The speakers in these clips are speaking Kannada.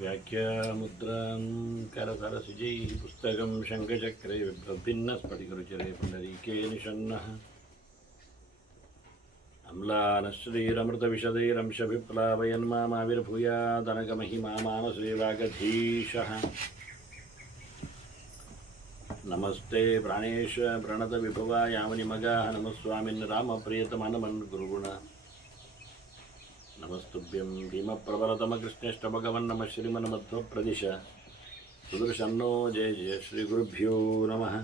व्याख्यामुद्रां करसरसिजैः पुस्तकं शङ्खचक्रे बिभ्रद्भिन्नस्फटिकरुचिरे पुण्डरीके निषण्णः अम्लानश्रीरमृतविशदैरंशविप्लावयन्मामाविर्भूयादनगमहिमा मानसेवागधीशः नमस्ते प्राणेश प्रणतविभवा यामनिमगाः नमस्वामिन् रामप्रियतमनमन् गुरुगुण नमस्तुभ्यं भीमप्रबलतमकृष्णेष्टभगवन् नमः श्रीमन्मध्वप्रदिश सुदर्शन्नो जय जय श्रीगुरुभ्यो नमः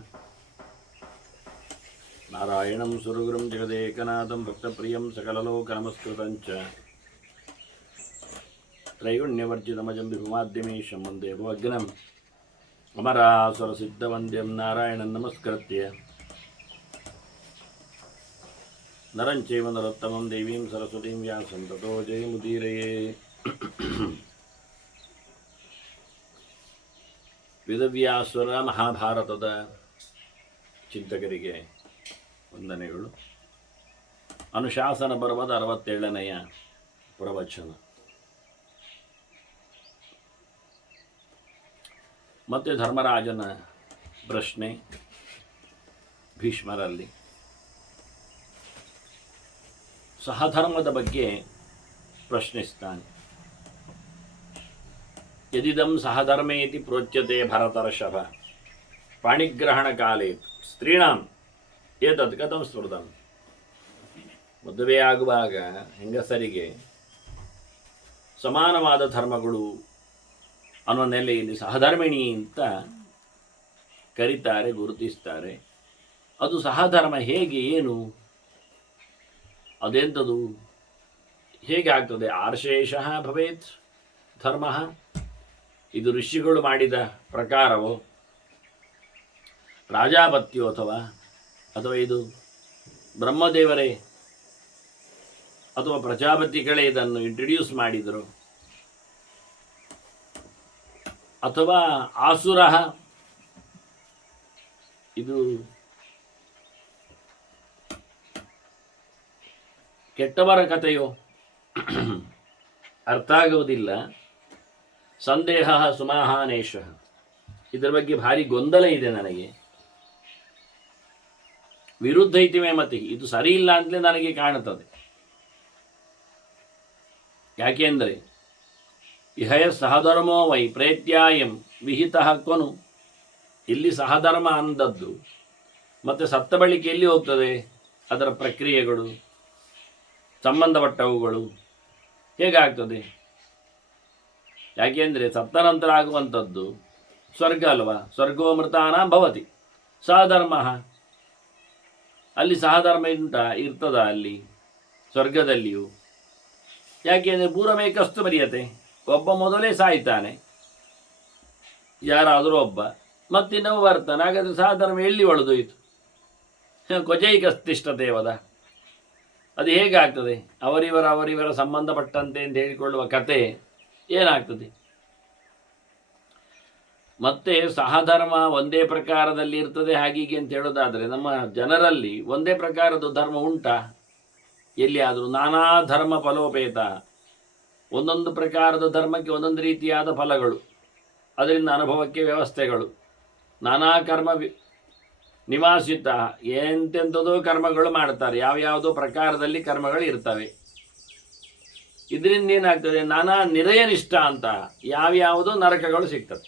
नारायणं सुरगुरुं जगदेकनाथं भक्तप्रियं सकललोकनमस्कृतं च त्रैगुण्यवर्जितमजं विभुमाद्यमीशं वन्दे भवग्नम् अमरासुरसिद्धवन्द्यं नारायणं नमस्कृत्य नरं चैव नरोत्तमं देवीं सरस्वतीं व्यासं ततो जयमुदीरये ವೇದವ್ಯಾಸರ ಮಹಾಭಾರತದ ಚಿಂತಕರಿಗೆ ವಂದನೆಗಳು. ಅನುಶಾಸನ ಪರ್ವದ 67ನೆಯ ಪ್ರವಚನ. ಮತ್ತೆ ಧರ್ಮರಾಜನ ಪ್ರಶ್ನೆ ಭೀಷ್ಮರಲ್ಲಿ ಸಹಧರ್ಮದ ಬಗ್ಗೆ ಪ್ರಶ್ನಿಸ್ತಾನೆ. ಯದಿದಂ ಸಹಧರ್ಮೇತಿ ಪ್ರೋಚ್ಯತೆ ಭರತರ್ಷಭ ಪಾಣಿಗ್ರಹಣ ಕಾಲೇ ಸ್ತ್ರೀಣಾಂ ಏತದ್ ಕಥಂ ಸ್ಮೃತಂ. ಮದುವೆಯಾಗುವಾಗ ಹೆಂಗಸರಿಗೆ ಸಮಾನವಾದ ಧರ್ಮಗಳು ಅನ್ನೋ ನೆಲೆಯಲ್ಲಿ ಸಹಧರ್ಮಿಣಿ ಅಂತ ಕರೀತಾರೆ, ಗುರುತಿಸ್ತಾರೆ. ಅದು ಸಹಧರ್ಮ ಹೇಗೆ, ಏನು, ಅದೆಂಥದು, ಹೇಗೆ ಆಗ್ತದೆ? ಆರ್ಶೇಷಃ ಭವೇತ್ ಧರ್ಮ, ಇದು ಋಷಿಗಳು ಮಾಡಿದ ಪ್ರಕಾರವೋ, ಪ್ರಾಜಾಪತ್ಯೋ ಅಥವಾ ಇದು ಬ್ರಹ್ಮದೇವರೇ ಅಥವಾ ಪ್ರಜಾಪತಿಗಳೇ ಇದನ್ನು ಇಂಟ್ರಡ್ಯೂಸ್ ಮಾಡಿದರು, ಅಥವಾ ಆಸುರ, ಇದು ಕೆಟ್ಟವರ ಕಥೆಯೋ ಅರ್ಥ ಆಗುವುದಿಲ್ಲ. ಸಂದೇಹ ಸುಮಹಾನೇಶ, ಇದರ ಬಗ್ಗೆ ಭಾರಿ ಗೊಂದಲ ಇದೆ ನನಗೆ. ವಿರುದ್ಧ ಇತಿಮೆ ಮತಿ, ಇದು ಸರಿ ಇಲ್ಲ ಅಂತಲೇ ನನಗೆ ಕಾಣುತ್ತದೆ. ಯಾಕೆಂದರೆ ಇಹಯ ಸಹಧರ್ಮೋ ವೈ ಪ್ರೇತ್ಯಾಯಂ ವಿಹಿತ ಕೊನು, ಇಲ್ಲಿ ಸಹಧರ್ಮ ಅಂದದ್ದು ಮತ್ತು ಸತ್ತ ಬಳಿಕ ಎಲ್ಲಿ ಹೋಗ್ತದೆ, ಅದರ ಪ್ರಕ್ರಿಯೆಗಳು, ಸಂಬಂಧಪಟ್ಟವುಗಳು ಹೇಗಾಗ್ತದೆ? ಯಾಕೆಂದರೆ ಸತ್ತ ನಂತರ ಆಗುವಂಥದ್ದು ಸ್ವರ್ಗ ಅಲ್ವಾ, ಸ್ವರ್ಗೋಮೃತಾನಾಂ ಭವತಿ ಸಹಧರ್ಮ. ಅಲ್ಲಿ ಸಹಧರ್ಮ ಇರ್ತದ ಅಲ್ಲಿ ಸ್ವರ್ಗದಲ್ಲಿಯೂ? ಯಾಕೆಂದರೆ ಪೂರ್ವಮೇಕಸ್ತು ಮರ್ಯತೆ, ಒಬ್ಬ ಮೊದಲೇ ಸಾಯ್ತಾನೆ ಯಾರಾದರೂ ಒಬ್ಬ, ಮತ್ತಿನ್ನೊಬ್ಬ ಬರ್ತಾನೆ. ಹಾಗಾದರೆ ಸಹಧರ್ಮ ಎಲ್ಲಿ ಒಳೆದೋಯ್ತು? ಕ್ವಚೈಕಸ್ತಿಷ್ಠತೆ ವದ, ಅದು ಹೇಗಾಗ್ತದೆ? ಅವರಿವರ ಸಂಬಂಧಪಟ್ಟಂತೆ ಅಂತ ಹೇಳಿಕೊಳ್ಳುವ ಕತೆ ಏನಾಗ್ತದೆ? ಮತ್ತೆ ಸಹಧರ್ಮ ಒಂದೇ ಪ್ರಕಾರದಲ್ಲಿ ಇರ್ತದೆ ಹಾಗೀಗೆ ಅಂತ ಹೇಳೋದಾದರೆ, ನಮ್ಮ ಜನರಲ್ಲಿ ಒಂದೇ ಪ್ರಕಾರದ ಧರ್ಮ ಉಂಟಾ? ಎಲ್ಲಿಯಾದರೂ? ನಾನಾ ಧರ್ಮ ಫಲೋಪೇತ, ಒಂದೊಂದು ಪ್ರಕಾರದ ಧರ್ಮಕ್ಕೆ ಒಂದೊಂದು ರೀತಿಯಾದ ಫಲಗಳು, ಅದರಿಂದ ಅನುಭವಕ್ಕೆ ವ್ಯವಸ್ಥೆಗಳು, ನಾನಾ ಕರ್ಮ ನಿವಾಸಿತ, ಎಂತೆಂಥದೋ ಕರ್ಮಗಳು ಮಾಡ್ತಾರೆ, ಯಾವ್ಯಾವುದೋ ಪ್ರಕಾರದಲ್ಲಿ ಕರ್ಮಗಳು ಇರ್ತವೆ. ಇದರಿಂದ ಏನಾಗ್ತದೆ? ನಾನಾ ನಿರಯನಿಷ್ಠ ಅಂತ ಯಾವ್ಯಾವುದೋ ನರಕಗಳು ಸಿಗ್ತದೆ.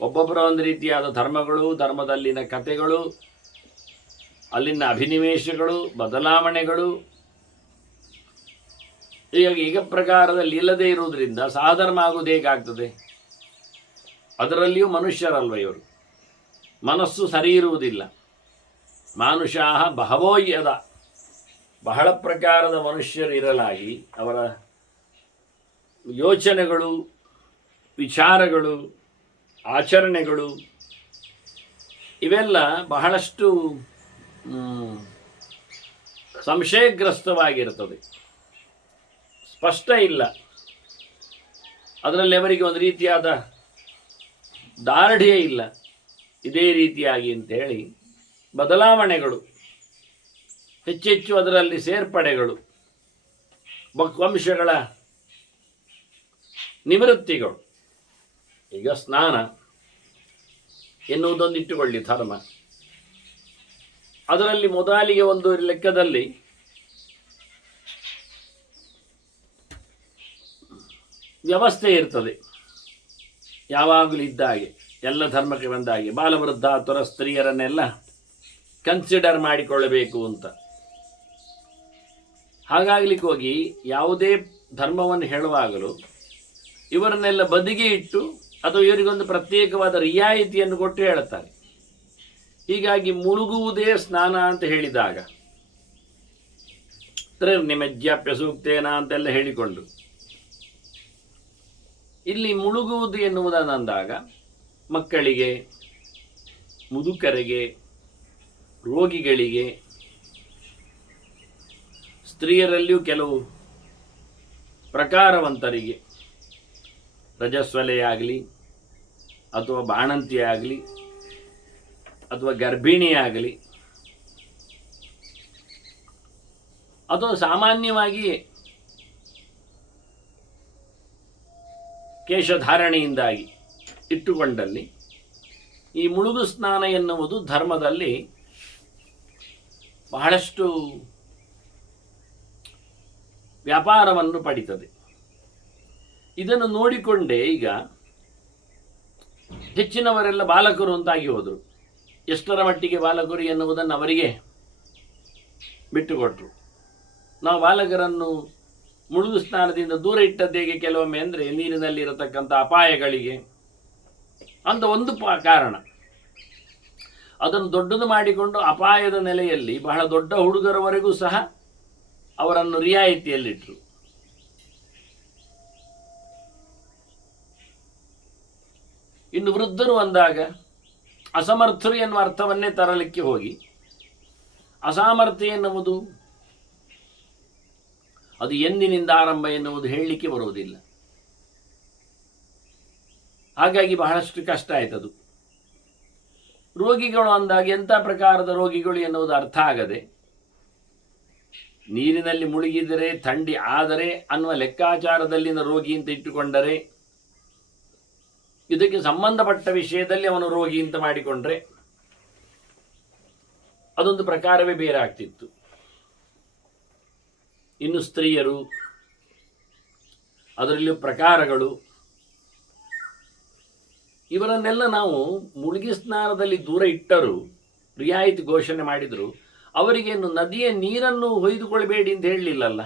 ಒಬ್ಬೊಬ್ಬರ ಒಂದು ರೀತಿಯಾದ ಧರ್ಮಗಳು, ಧರ್ಮದಲ್ಲಿನ ಕಥೆಗಳು, ಅಲ್ಲಿನ ಅಭಿನಿವೇಶಗಳು, ಬದಲಾವಣೆಗಳು ಈಗ ಪ್ರಕಾರದಲ್ಲಿ ಇಲ್ಲದೇ ಇರುವುದರಿಂದ ಸಹಧರ್ಮ ಆಗುವುದು ಹೇಗಾಗ್ತದೆ? ಅದರಲ್ಲಿಯೂ ಮನುಷ್ಯರಲ್ವ ಇವರು, ಮನಸ್ಸು ಸರಿ ಇರುವುದಿಲ್ಲ. ಮಾನುಷಾಹ ಬಹವೋ ಯದ, ಬಹಳ ಪ್ರಕಾರದ ಮನುಷ್ಯರು ಇರಲಾಗಿ ಅವರ ಯೋಚನೆಗಳು, ವಿಚಾರಗಳು, ಆಚರಣೆಗಳು ಇವೆಲ್ಲ ಬಹಳಷ್ಟು ಸಂಶಯಗ್ರಸ್ತವಾಗಿರ್ತದೆ, ಸ್ಪಷ್ಟ ಇಲ್ಲ. ಅದರಲ್ಲಿ ಅವರಿಗೆ ಒಂದು ರೀತಿಯಾದ ದಾರ್ಢ್ಯ ಇಲ್ಲ. ಇದೇ ರೀತಿಯಾಗಿ ಅಂತೇಳಿ ಬದಲಾವಣೆಗಳು, ಹೆಚ್ಚೆಚ್ಚು ಅದರಲ್ಲಿ ಸೇರ್ಪಡೆಗಳು, ವಂಶಗಳ ನಿವೃತ್ತಿಗಳು. ಈಗ ಸ್ನಾನ ಎನ್ನುವುದೊಂದು ಇಟ್ಟುಕೊಳ್ಳಿ ಧರ್ಮ. ಅದರಲ್ಲಿ ಮೊದಲಿಗೆ ಒಂದು ಲೆಕ್ಕದಲ್ಲಿ ವ್ಯವಸ್ಥೆ ಇರ್ತದೆ, ಯಾವಾಗಲೂ ಇದ್ದ ಹಾಗೆ ಎಲ್ಲ ಧರ್ಮಕ್ಕೆ ಬಂದ ಹಾಗೆ ಬಾಲವೃದ್ಧಾತುರ ಸ್ತ್ರೀಯರನ್ನೆಲ್ಲ ಕನ್ಸಿಡರ್ ಮಾಡಿಕೊಳ್ಳಬೇಕು ಅಂತ. ಹಾಗಾಗ್ಲಿಕ್ಕೆ ಹೋಗಿ ಯಾವುದೇ ಧರ್ಮವನ್ನು ಹೇಳುವಾಗಲೂ ಇವರನ್ನೆಲ್ಲ ಬದಿಗೆ ಇಟ್ಟು ಅಥವಾ ಇವರಿಗೊಂದು ಪ್ರತ್ಯೇಕವಾದ ರಿಯಾಯಿತಿಯನ್ನು ಕೊಟ್ಟು ಹೇಳುತ್ತಾರೆ. ಹೀಗಾಗಿ ಮುಳುಗುವುದೇ ಸ್ನಾನ ಅಂತ ಹೇಳಿದಾಗ ನಿಮಜ್ಜಾಪ್ಯ ಸೂಕ್ತೇನ ಅಂತೆಲ್ಲ ಹೇಳಿಕೊಂಡು ಇಲ್ಲಿ ಮುಳುಗುವುದು ಎನ್ನುವುದನ್ನಂದಾಗ ಮಕ್ಕಳಿಗೆ, ಮುದುಕರಿಗೆ, ರೋಗಿಗಳಿಗೆ, ಸ್ತ್ರೀಯರಲ್ಲಿಯೂ ಕೆಲವು ಪ್ರಕಾರವಂತರಿಗೆ, ರಜಸ್ವಲೆಯಾಗಲಿ ಅಥವಾ ಬಾಣಂತಿಯಾಗಲಿ ಅಥವಾ ಗರ್ಭಿಣಿಯಾಗಲಿ ಅಥವಾ ಸಾಮಾನ್ಯವಾಗಿ ಕೇಶಧಾರಣೆಯಿಂದಾಗಿ ಇಟ್ಟುಕೊಂಡಲ್ಲಿ ಈ ಮುಳುಗು ಸ್ನಾನ ಎನ್ನುವುದು ಧರ್ಮದಲ್ಲಿ ಬಹಳಷ್ಟು ವ್ಯಾಪಾರವನ್ನು ಪಡೀತದೆ. ಇದನ್ನು ನೋಡಿಕೊಂಡೇ ಈಗ ಹೆಚ್ಚಿನವರೆಲ್ಲ ಬಾಲಕರು ಅಂತಾಗಿ ಹೋದರು. ಎಷ್ಟರ ಮಟ್ಟಿಗೆ ಬಾಲಕರು ಎನ್ನುವುದನ್ನು ಅವರಿಗೆ ಬಿಟ್ಟುಕೊಟ್ರು. ನಾವು ಬಾಲಕರನ್ನು ಮುಳುಗು ಸ್ನಾನದಿಂದ ದೂರ ಇಟ್ಟದ್ದೇಗೆ ಕೆಲವೊಮ್ಮೆ ಅಂದರೆ ನೀರಿನಲ್ಲಿ ಇರತಕ್ಕಂಥ ಅಪಾಯಗಳಿಗೆ ಅಂತ ಒಂದು ಕಾರಣ. ಅದನ್ನು ದೊಡ್ಡದು ಮಾಡಿಕೊಂಡು ಅಪಾಯದ ನೆಲೆಯಲ್ಲಿ ಬಹಳ ದೊಡ್ಡ ಹುಡುಗರವರೆಗೂ ಸಹ ಅವರನ್ನು ರಿಯಾಯಿತಿಯಲ್ಲಿಟ್ಟರು. ಇನ್ನು ವೃದ್ಧರು ಅಂದಾಗ ಅಸಮರ್ಥರು ಎನ್ನುವ ಅರ್ಥವನ್ನೇ ತರಲಿಕ್ಕೆ ಹೋಗಿ ಅಸಾಮರ್ಥ್ಯ ಎನ್ನುವುದು ಅದು ಎಂದಿನಿಂದ ಆರಂಭ ಎನ್ನುವುದು ಹೇಳಲಿಕ್ಕೆ ಬರುವುದಿಲ್ಲ. ಹಾಗಾಗಿ ಬಹಳಷ್ಟು ಕಷ್ಟ ಆಯ್ತದು. ರೋಗಿಗಳು ಅಂದಾಗ ಎಂಥ ಪ್ರಕಾರದ ರೋಗಿಗಳು ಎನ್ನುವುದು ಅರ್ಥ ಆಗದೆ ನೀರಿನಲ್ಲಿ ಮುಳುಗಿದರೆ ಥಂಡಿ ಆದರೆ ಅನ್ನುವ ಲೆಕ್ಕಾಚಾರದಲ್ಲಿನ ರೋಗಿ ಅಂತ ಇಟ್ಟುಕೊಂಡರೆ, ಇದಕ್ಕೆ ಸಂಬಂಧಪಟ್ಟ ವಿಷಯದಲ್ಲಿ ಅವನು ರೋಗಿ ಅಂತ ಮಾಡಿಕೊಂಡ್ರೆ ಅದೊಂದು ಪ್ರಕಾರವೇ ಬೇರೆ ಆಗ್ತಿತ್ತು. ಇನ್ನು ಸ್ತ್ರೀಯರು, ಅದರಲ್ಲಿಯೂ ಪ್ರಕಾರಗಳು, ಇವರನ್ನೆಲ್ಲ ನಾವು ಮುಳುಗಿ ಸ್ನಾನದಲ್ಲಿ ದೂರ ಇಟ್ಟರು, ರಿಯಾಯಿತಿ ಘೋಷಣೆ ಮಾಡಿದರು. ಅವರಿಗೇನು ನದಿಯ ನೀರನ್ನು ಹೊಯ್ದುಕೊಳ್ಬೇಡಿ ಅಂತ ಹೇಳಲಿಲ್ಲಲ್ಲ.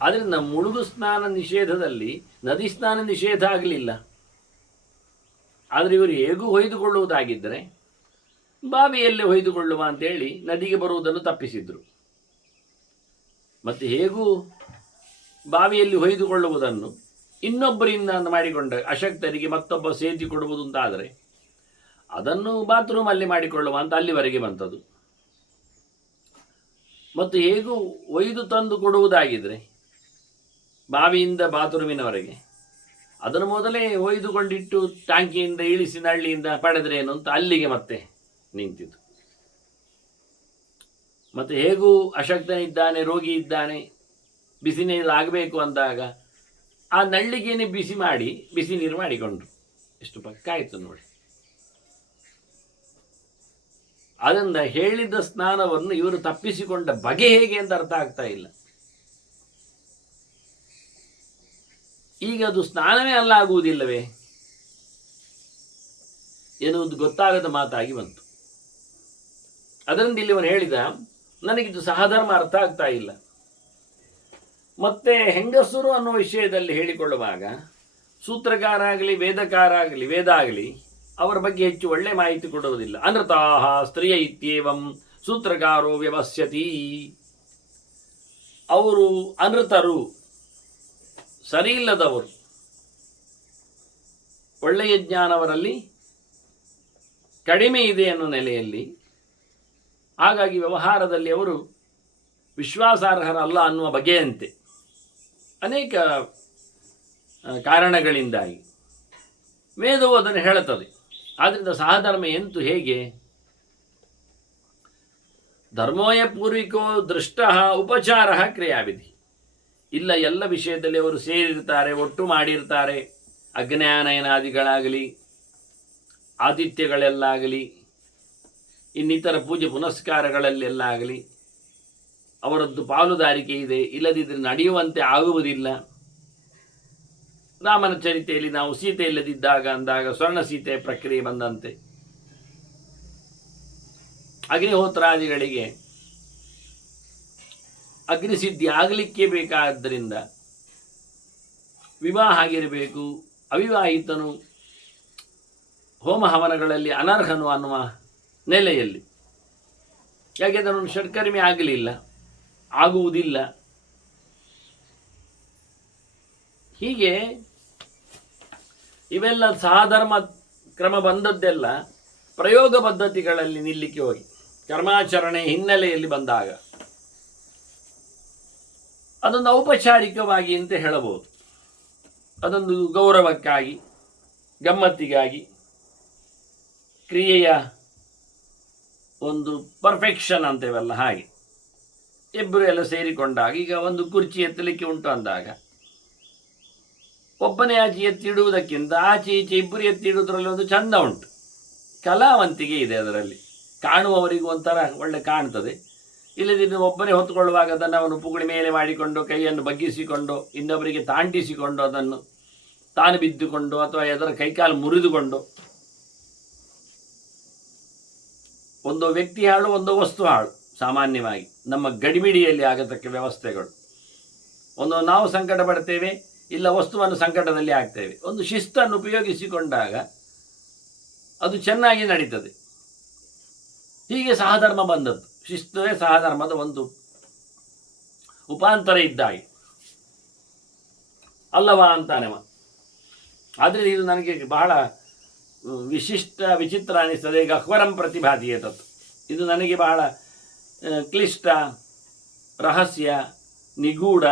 ಆದ್ದರಿಂದ ಮುಳುಗು ಸ್ನಾನ ನಿಷೇಧದಲ್ಲಿ ನದಿ ಸ್ನಾನ ನಿಷೇಧ ಆಗಲಿಲ್ಲ. ಆದರೆ ಇವರು ಹೇಗೂ ಹೊಯ್ದುಕೊಳ್ಳುವುದಾಗಿದ್ದರೆ ಬಾವಿಯಲ್ಲೇ ಹೊಯ್ದುಕೊಳ್ಳುವ ಅಂತೇಳಿ ನದಿಗೆ ಬರುವುದನ್ನು ತಪ್ಪಿಸಿದ್ರು. ಮತ್ತು ಹೇಗೂ ಬಾವಿಯಲ್ಲಿ ಹೊಯ್ದುಕೊಳ್ಳುವುದನ್ನು ಇನ್ನೊಬ್ಬರಿಂದ ಮಾಡಿಕೊಂಡ ಅಶಕ್ತರಿಗೆ ಮತ್ತೊಬ್ಬ ಸೇತಿ ಕೊಡುವುದು ಅಂತಾದರೆ ಅದನ್ನು ಬಾತ್ರೂಮಲ್ಲಿ ಮಾಡಿಕೊಳ್ಳುವ ಅಂತ ಅಲ್ಲಿವರೆಗೆ ಬಂತದ್ದು. ಮತ್ತು ಹೇಗೂ ಒಯ್ದು ತಂದು ಕೊಡುವುದಾಗಿದ್ದರೆ ಬಾವಿಯಿಂದ ಬಾತ್ರೂಮಿನವರೆಗೆ ಅದನ್ನು ಮೊದಲೇ ಒಯ್ದುಕೊಂಡಿಟ್ಟು ಟ್ಯಾಂಕಿಯಿಂದ ಇಳಿಸಿ ನಳ್ಳಿಯಿಂದ ಪಡೆದ್ರೇನು ಅಂತ ಅಲ್ಲಿಗೆ ಮತ್ತೆ ನಿಂತಿತು. ಮತ್ತು ಹೇಗೂ ಅಶಕ್ತನಿದ್ದಾನೆ, ರೋಗಿ ಇದ್ದಾನೆ, ಬಿಸಿ ನೀರು ಆಗಬೇಕು ಅಂದಾಗ ಆ ನಳ್ಳಿಗೇನೆ ಬಿಸಿ ನೀರು ಮಾಡಿಕೊಂಡ್ರು. ಎಷ್ಟು ಪಕ್ಕ ಆಯಿತು ನೋಡಿ. ಅದರಿಂದ ಹೇಳಿದ ಸ್ನಾನವನ್ನು ಇವರು ತಪ್ಪಿಸಿಕೊಂಡ ಬಗೆ ಹೇಗೆ ಅಂತ ಅರ್ಥ ಆಗ್ತಾ ಇಲ್ಲ. ಈಗ ಅದು ಸ್ನಾನವೇ ಅಲ್ಲ ಆಗುವುದಿಲ್ಲವೇ ಎನ್ನುವುದು ಗೊತ್ತಾಗದ ಮಾತಾಗಿ ಬಂತು. ಅದರಿಂದ ಇಲ್ಲಿ ಅವನು ಹೇಳಿದ, ನನಗಿದು ಸಹಧರ್ಮ ಅರ್ಥ ಆಗ್ತಾ ಇಲ್ಲ. ಮತ್ತೆ ಹೆಂಗಸರು ಅನ್ನೋ ವಿಷಯದಲ್ಲಿ ಹೇಳಿಕೊಳ್ಳುವಾಗ ಸೂತ್ರಕಾರ ಆಗಲಿ ವೇದಕಾರ ಆಗಲಿ ವೇದ ಆಗಲಿ ಅವರ ಬಗ್ಗೆ ಹೆಚ್ಚು ಒಳ್ಳೆ ಮಾಹಿತಿ ಕೊಡುವುದಿಲ್ಲ. ಅನೃತಾಹ ಸ್ತ್ರೀಯ ಇತ್ಯೇವಂ ಸೂತ್ರಕಾರೋ ವ್ಯವಸ್ಯತಿ. ಅವರು ಅನೃತರು, ಸರಿಯಿಲ್ಲದವರು, ಒಳ್ಳೆಯ ಜ್ಞಾನವರಲ್ಲಿ ಕಡಿಮೆ ಇದೆ ಅನ್ನೋ ನೆಲೆಯಲ್ಲಿ, ಹಾಗಾಗಿ ವ್ಯವಹಾರದಲ್ಲಿ ಅವರು ವಿಶ್ವಾಸಾರ್ಹರಲ್ಲ ಅನ್ನುವ ಬಗೆಯಂತೆ ಅನೇಕ ಕಾರಣಗಳಿಂದಾಗಿ ವೇದವು ಅದನ್ನು ಹೇಳುತ್ತದೆ. ಆದ್ದರಿಂದ ಸಹಧರ್ಮ ಎಂತು ಹೇಗೆ? ಧರ್ಮೋಯ ಪೂರ್ವಿಕೋ ದೃಷ್ಟ ಉಪಚಾರ ಕ್ರಿಯಾವಿಧಿ. ಇಲ್ಲ ಎಲ್ಲ ವಿಷಯದಲ್ಲಿ ಅವರು ಸೇರಿರ್ತಾರೆ, ಒಟ್ಟು ಮಾಡಿರ್ತಾರೆ. ಅಜ್ಞಾನಯನಾದಿಗಳಾಗಲಿ, ಆತಿಥ್ಯಗಳೆಲ್ಲಾಗಲಿ, ಇನ್ನಿತರ ಪೂಜೆ ಪುನಸ್ಕಾರಗಳಲ್ಲೆಲ್ಲಾಗಲಿ ಅವರದ್ದು ಪಾಲುದಾರಿಕೆ ಇದೆ. ಇಲ್ಲದಿದ್ದರೆ ನಡೆಯುವಂತೆ ಆಗುವುದಿಲ್ಲ. ರಾಮನ ಚರಿತೆಯಲ್ಲಿ ನಾವು ಸೀತೆ ಇಲ್ಲದಿದ್ದಾಗ ಅಂದಾಗ ಸ್ವರ್ಣ ಸೀತೆ ಪ್ರಕ್ರಿಯೆ ಬಂದಂತೆ ಅಗ್ನಿಹೋತ್ರಾದಿಗಳಿಗೆ ಅಗ್ನಿಸಿದ್ಧಿ ಆಗಲಿಕ್ಕೆ ಬೇಕಾದ್ದರಿಂದ ವಿವಾಹ ಆಗಿರಬೇಕು. ಅವಿವಾಹಿತನು ಹೋಮ ಹವನಗಳಲ್ಲಿ ಅನರ್ಹನು ಅನ್ನುವ ನೆಲೆಯಲ್ಲಿ, ಯಾಕೆ ಅದನ್ನು ಷಟ್ಕರ್ಮಿ ಆಗಲಿಲ್ಲ, ಆಗುವುದಿಲ್ಲ. ಹೀಗೆ ಇವೆಲ್ಲ ಸಹಧರ್ಮ ಕ್ರಮ ಬಂದದ್ದೆಲ್ಲ ಪ್ರಯೋಗ ಪದ್ಧತಿಗಳಲ್ಲಿ ನಿಲ್ಲಿಕ್ಕೆ ಹೋಗಿ ಕರ್ಮಾಚರಣೆ ಹಿನ್ನೆಲೆಯಲ್ಲಿ ಬಂದಾಗ ಅದೊಂದು ಔಪಚಾರಿಕವಾಗಿ ಅಂತ ಹೇಳಬಹುದು. ಅದೊಂದು ಗೌರವಕ್ಕಾಗಿ, ಗಮ್ಮತ್ತಿಗಾಗಿ, ಕ್ರಿಯೆಯ ಒಂದು ಪರ್ಫೆಕ್ಷನ್ ಅಂತೇವಲ್ಲ ಹಾಗೆ ಇಬ್ಬರು ಎಲ್ಲ ಸೇರಿಕೊಂಡಾಗ, ಈಗ ಒಂದು ಕುರ್ಚಿ ಎತ್ತಲಿಕ್ಕೆ ಉಂಟು ಅಂದಾಗ ಒಬ್ಬನೇ ಆಚೆ ಎತ್ತಿಡುವುದಕ್ಕಿಂತ ಆಚೆ ಈಚೆ ಇಬ್ಬರು ಎತ್ತಿಡುವುದರಲ್ಲಿ ಒಂದು ಚಂದ ಉಂಟು, ಕಲಾವಂತಿಕೆ ಇದೆ ಅದರಲ್ಲಿ. ಕಾಣುವವರಿಗೂ ಒಂಥರ ಒಳ್ಳೆ ಕಾಣ್ತದೆ. ಇಲ್ಲದಿದ್ದು ಒಬ್ಬನೇ ಹೊತ್ತುಕೊಳ್ಳುವಾಗ ಅದನ್ನು ಅವನು ಪುಗುಳಿ ಮೇಲೆ ಮಾಡಿಕೊಂಡು ಕೈಯನ್ನು ಬಗ್ಗಿಸಿಕೊಂಡು ಇನ್ನೊಬ್ಬರಿಗೆ ತಾಂಟಿಸಿಕೊಂಡು ಅದನ್ನು ತಾನು ಬಿದ್ದುಕೊಂಡು ಅಥವಾ ಅದರ ಕೈಕಾಲು ಮುರಿದುಕೊಂಡು ಒಂದು ವ್ಯಕ್ತಿ ಹಾಳು, ಒಂದು ವಸ್ತು ಹಾಳು. ಸಾಮಾನ್ಯವಾಗಿ ನಮ್ಮ ಗಡಿಬಿಡಿಯಲ್ಲಿ ಆಗತಕ್ಕ ವ್ಯವಸ್ಥೆಗಳು, ಒಂದು ನಾವು ಸಂಕಟ ಪಡ್ತೇವೆ, ಇಲ್ಲ ವಸ್ತುವನ್ನು ಸಂಕಟದಲ್ಲಿ ಆಗ್ತೇವೆ. ಒಂದು ಶಿಸ್ತನ್ನು ಉಪಯೋಗಿಸಿಕೊಂಡಾಗ ಅದು ಚೆನ್ನಾಗಿ ನಡೀತದೆ. ಹೀಗೆ ಸಹಧರ್ಮ ಬಂದದ್ದು. ಶಿಸ್ತುವೇ ಸಹಧರ್ಮದ ಒಂದು ಉಪಾಂತರ ಇದ್ದಾಗೆ ಅಲ್ಲವಾ ಅಂತಾನೆವ. ಆದರೆ ಇದು ನನಗೆ ಬಹಳ ವಿಶಿಷ್ಟ ವಿಚಿತ್ರ ಅನಿಸ್ತದೆ. ಈಗ ಅಕ್ವರಂ ಪ್ರತಿಭಾತಿಯೇ ತತ್ತು. ಇದು ನನಗೆ ಬಹಳ ಕ್ಲಿಷ್ಟ, ರಹಸ್ಯ, ನಿಗೂಢ,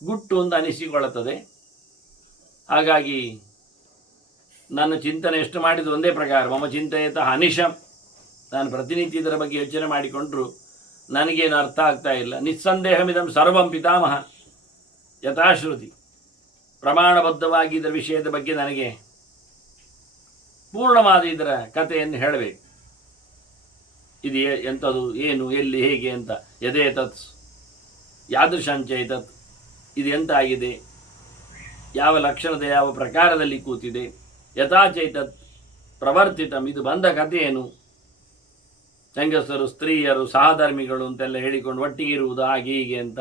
ಗುಟ್ಟು ಅಂತ ಅನಿಸಿಕೊಳ್ಳುತ್ತದೆ. ಹಾಗಾಗಿ ನನ್ನ ಚಿಂತನೆ ಎಷ್ಟು ಮಾಡಿದ್ದು ಒಂದೇ ಪ್ರಕಾರ, ಮಮ ಚಿಂತೆಯತ ಅನಿಶಂ. ನಾನು ಪ್ರತಿನಿತ್ಯ ಇದರ ಬಗ್ಗೆ ಯೋಚನೆ ಮಾಡಿಕೊಂಡ್ರು ನನಗೇನು ಅರ್ಥ ಆಗ್ತಾ ಇಲ್ಲ. ನಿಸ್ಸಂದೇಹಮಿದಂ ಸರ್ವಂ ಪಿತಾಮಹ ಯಥಾಶ್ರುತಿ. ಪ್ರಮಾಣಬದ್ಧವಾಗಿ ಇದರ ವಿಷಯದ ಬಗ್ಗೆ ನನಗೆ ಪೂರ್ಣವಾದ ಇದರ ಕಥೆಯನ್ನು ಹೇಳಬೇಕು. ಇದು ಎಂಥದ್ದು, ಏನು, ಎಲ್ಲಿ, ಹೇಗೆ ಅಂತ. ಯದೇ ತತ್ ಯಾದೃಶಂಚೈತತ್, ಇದು ಎಂತ ಆಗಿದೆ, ಯಾವ ಲಕ್ಷಣದ ಯಾವ ಪ್ರಕಾರದಲ್ಲಿ ಕೂತಿದೆ. ಯಥಾಚೈತತ್ ಪ್ರವರ್ತಿತಂ, ಇದು ಬಂದ ಕಥೆಯೇನು. ಹೆಂಗಸರು, ಸ್ತ್ರೀಯರು, ಸಹಧರ್ಮಿಗಳು ಅಂತೆಲ್ಲ ಹೇಳಿಕೊಂಡು ಒಟ್ಟಿಗೆ ಇರುವುದು, ಹಾಗೆ ಹೀಗೆ ಅಂತ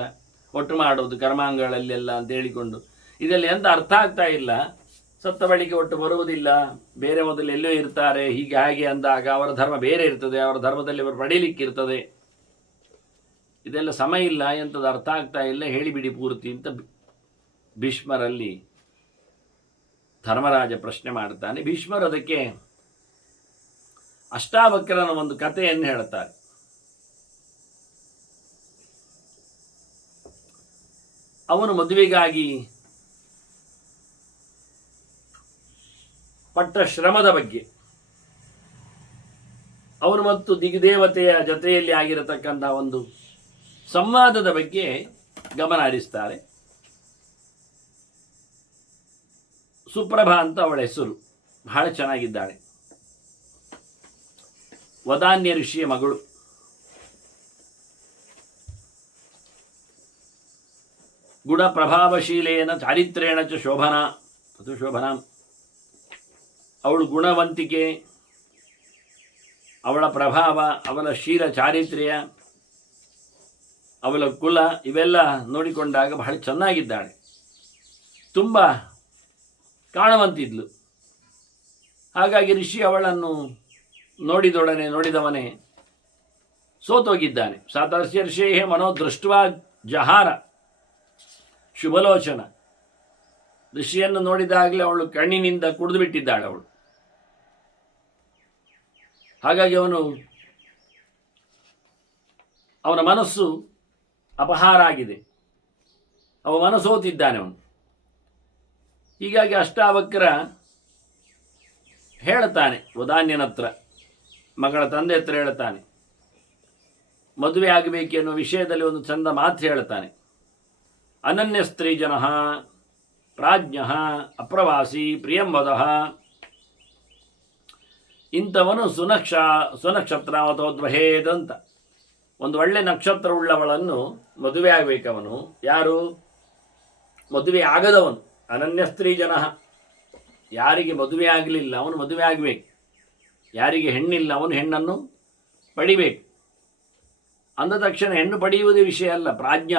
ಒಟ್ಟು ಮಾಡುವುದು ಕರ್ಮಾಂಗಗಳಲ್ಲೆಲ್ಲ ಅಂತ ಹೇಳಿಕೊಂಡು ಇದೆಲ್ಲ ಎಂತ ಅರ್ಥ ಆಗ್ತಾ ಇಲ್ಲ. ಸತ್ತ ಬಳಿಕೆ ಒಟ್ಟು ಬರುವುದಿಲ್ಲ, ಬೇರೆ ಮೊದಲು ಎಲ್ಲೋ ಇರ್ತಾರೆ, ಹೀಗೆ ಹಾಗೆ ಅಂದಾಗ ಅವರ ಧರ್ಮ ಬೇರೆ ಇರ್ತದೆ, ಅವರ ಧರ್ಮದಲ್ಲಿ ಅವರು ಪಡೀಲಿಕ್ಕಿರ್ತದೆ. ಇದೆಲ್ಲ ಸಮಯ ಇಲ್ಲ, ಎಂಥದ್ದು ಅರ್ಥ ಆಗ್ತಾ ಇಲ್ಲ, ಹೇಳಿಬಿಡಿ ಪೂರ್ತಿ ಅಂತ ಭೀಷ್ಮರಲ್ಲಿ ಧರ್ಮರಾಜ ಪ್ರಶ್ನೆ ಮಾಡ್ತಾನೆ. ಭೀಷ್ಮರು ಅದಕ್ಕೆ ಅಷ್ಟಾವಕ್ರನ ಒಂದು ಕಥೆಯನ್ನು ಹೇಳುತ್ತಾರೆ. ಅವನು ಮದುವೆಗಾಗಿ ಪಟ್ಟ ಶ್ರಮದ ಬಗ್ಗೆ, ಅವನು ಮತ್ತು ದಿಗ್ದೇವತೆಯ ಜೊತೆಯಲ್ಲಿ ಆಗಿರತಕ್ಕಂಥ ಒಂದು ಸಂವಾದದ ಬಗ್ಗೆ ಗಮನ ಹರಿಸ್ತಾರೆ. ಸುಪ್ರಭಾ ಅಂತ ಅವಳ ಹೆಸರು, ಬಹಳ ಚೆನ್ನಾಗಿದ್ದಾಳೆ. ವದಾನ್ಯ ಋಷಿಯ ಮಗಳು. ಗುಣ ಪ್ರಭಾವಶೀಲೇನ ಚಾರಿತ್ರೇಣ ಚ ಶೋಭನಾ, ಅದು ಶೋಭನಾ. ಅವಳು ಗುಣವಂತಿಕೆ, ಅವಳ ಪ್ರಭಾವ, ಅವಳ ಶೀಲ ಚಾರಿತ್ರ್ಯ, ಅವಳ ಕುಲ ಇವೆಲ್ಲ ನೋಡಿಕೊಂಡಾಗ ಬಹಳ ಚೆನ್ನಾಗಿದ್ದಾಳೆ. ತುಂಬ ಕಾಣುವಂತಿದ್ಲು. ಹಾಗಾಗಿ ಋಷಿ ಅವಳನ್ನು ನೋಡಿದವನೇ ಸೋತೋಗಿದ್ದಾನೆ. ಸಾತರ್ಸ್ಯ ಋಷೇಹೇ ಮನೋ ದೃಷ್ಟ್ವಾ ಜಹಾರ ಶುಭಲೋಚನ. ಋಷಿಯನ್ನು ನೋಡಿದಾಗಲೇ ಅವಳು ಕಣ್ಣಿನಿಂದ ಕುಡಿದು ಬಿಟ್ಟಿದ್ದಾಳೆ ಅವಳು. ಹಾಗಾಗಿ ಅವನ ಮನಸ್ಸು ಅಪಹಾರ ಆಗಿದೆ, ಅವ ಮನಸ್ಸೋತಿದ್ದಾನೆ ಅವನು. ಹೀಗಾಗಿ ಅಷ್ಟಾವಕ್ರ ಹೇಳ್ತಾನೆ ವದಾನ್ಯನ ಹತ್ರ, ಮಗಳ ತಂದೆ ಹತ್ರ ಹೇಳ್ತಾನೆ, ಮದುವೆ ಆಗಬೇಕೆನ್ನುವ ವಿಷಯದಲ್ಲಿ ಒಂದು ಚಂದ ಮಾತು ಹೇಳ್ತಾನೆ. ಅನನ್ಯ ಸ್ತ್ರೀ ಜನ ಪ್ರಾಜ್ಞ ಅಪ್ರವಾಸಿ ಪ್ರಿಯಂವದಃ ಇಂಥವನು ಸುನಕ್ಷತ್ರ ಮತೋದ್ವಹೇದ್ ಅಂತ. ಒಂದು ಒಳ್ಳೆ ನಕ್ಷತ್ರವುಳ್ಳವಳನ್ನು ಮದುವೆ ಆಗಬೇಕವನು. ಯಾರು? ಮದುವೆ ಆಗದವನು. ಅನನ್ಯ ಸ್ತ್ರೀ ಜನ, ಯಾರಿಗೆ ಮದುವೆ ಆಗಲಿಲ್ಲ ಅವನು ಮದುವೆ ಆಗಬೇಕು, ಯಾರಿಗೆ ಹೆಣ್ಣಿಲ್ಲ ಅವನು ಹೆಣ್ಣನ್ನು ಪಡಿಬೇಕು. ಅಂದ ತಕ್ಷಣ ಹೆಣ್ಣು ಪಡೆಯುವುದೇ ವಿಷಯ ಅಲ್ಲ. ಪ್ರಾಜ್ಞ,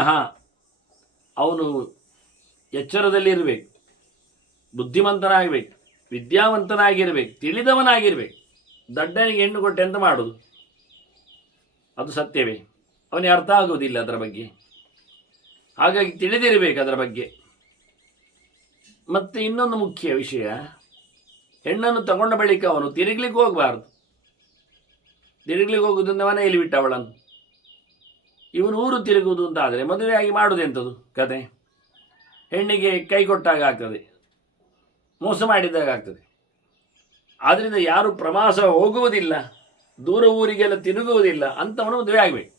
ಅವನು ಎಚ್ಚರದಲ್ಲಿರಬೇಕು, ಬುದ್ಧಿವಂತನಾಗಬೇಕು, ವಿದ್ಯಾವಂತನಾಗಿರಬೇಕು, ತಿಳಿದವನಾಗಿರಬೇಕು. ದಡ್ಡನಿಗೆ ಹೆಣ್ಣು ಕೊಟ್ಟು ಎಂತ ಮಾಡೋದು? ಅದು ಸತ್ಯವೇ? ಅವನಿಗೆ ಅರ್ಥ ಆಗುವುದಿಲ್ಲ ಅದರ ಬಗ್ಗೆ. ಹಾಗಾಗಿ ತಿಳಿದಿರಬೇಕು ಅದರ ಬಗ್ಗೆ. ಮತ್ತು ಇನ್ನೊಂದು ಮುಖ್ಯ ವಿಷಯ, ಹೆಣ್ಣನ್ನು ತಗೊಂಡ ಬಳಿಕ ಅವನು ತಿರುಗ್ಲಿಕ್ಕೆ ಹೋಗಬಾರ್ದು. ತಿರುಗ್ಲಿಕ್ಕೆ ಹೋಗುವುದರಿಂದ ಮನೆಯಲ್ಲಿ ಬಿಟ್ಟ ಅವಳನ್ನು. ಇವನು ಊರು ತಿರುಗುವುದು ಅಂತ ಆದರೆ ಮದುವೆಯಾಗಿ ಮಾಡುವುದೆಂಥದ್ದು ಕತೆ? ಹೆಣ್ಣಿಗೆ ಕೈ ಕೊಟ್ಟಾಗ ಆಗ್ತದೆ, ಮೋಸ ಮಾಡಿದಾಗ ಆಗ್ತದೆ. ಆದ್ದರಿಂದ ಯಾರು ಪ್ರವಾಸ ಹೋಗುವುದಿಲ್ಲ, ದೂರ ಊರಿಗೆಲ್ಲ ತಿರುಗುವುದಿಲ್ಲ ಅಂಥವನು ಮದುವೆ ಆಗಬೇಕು.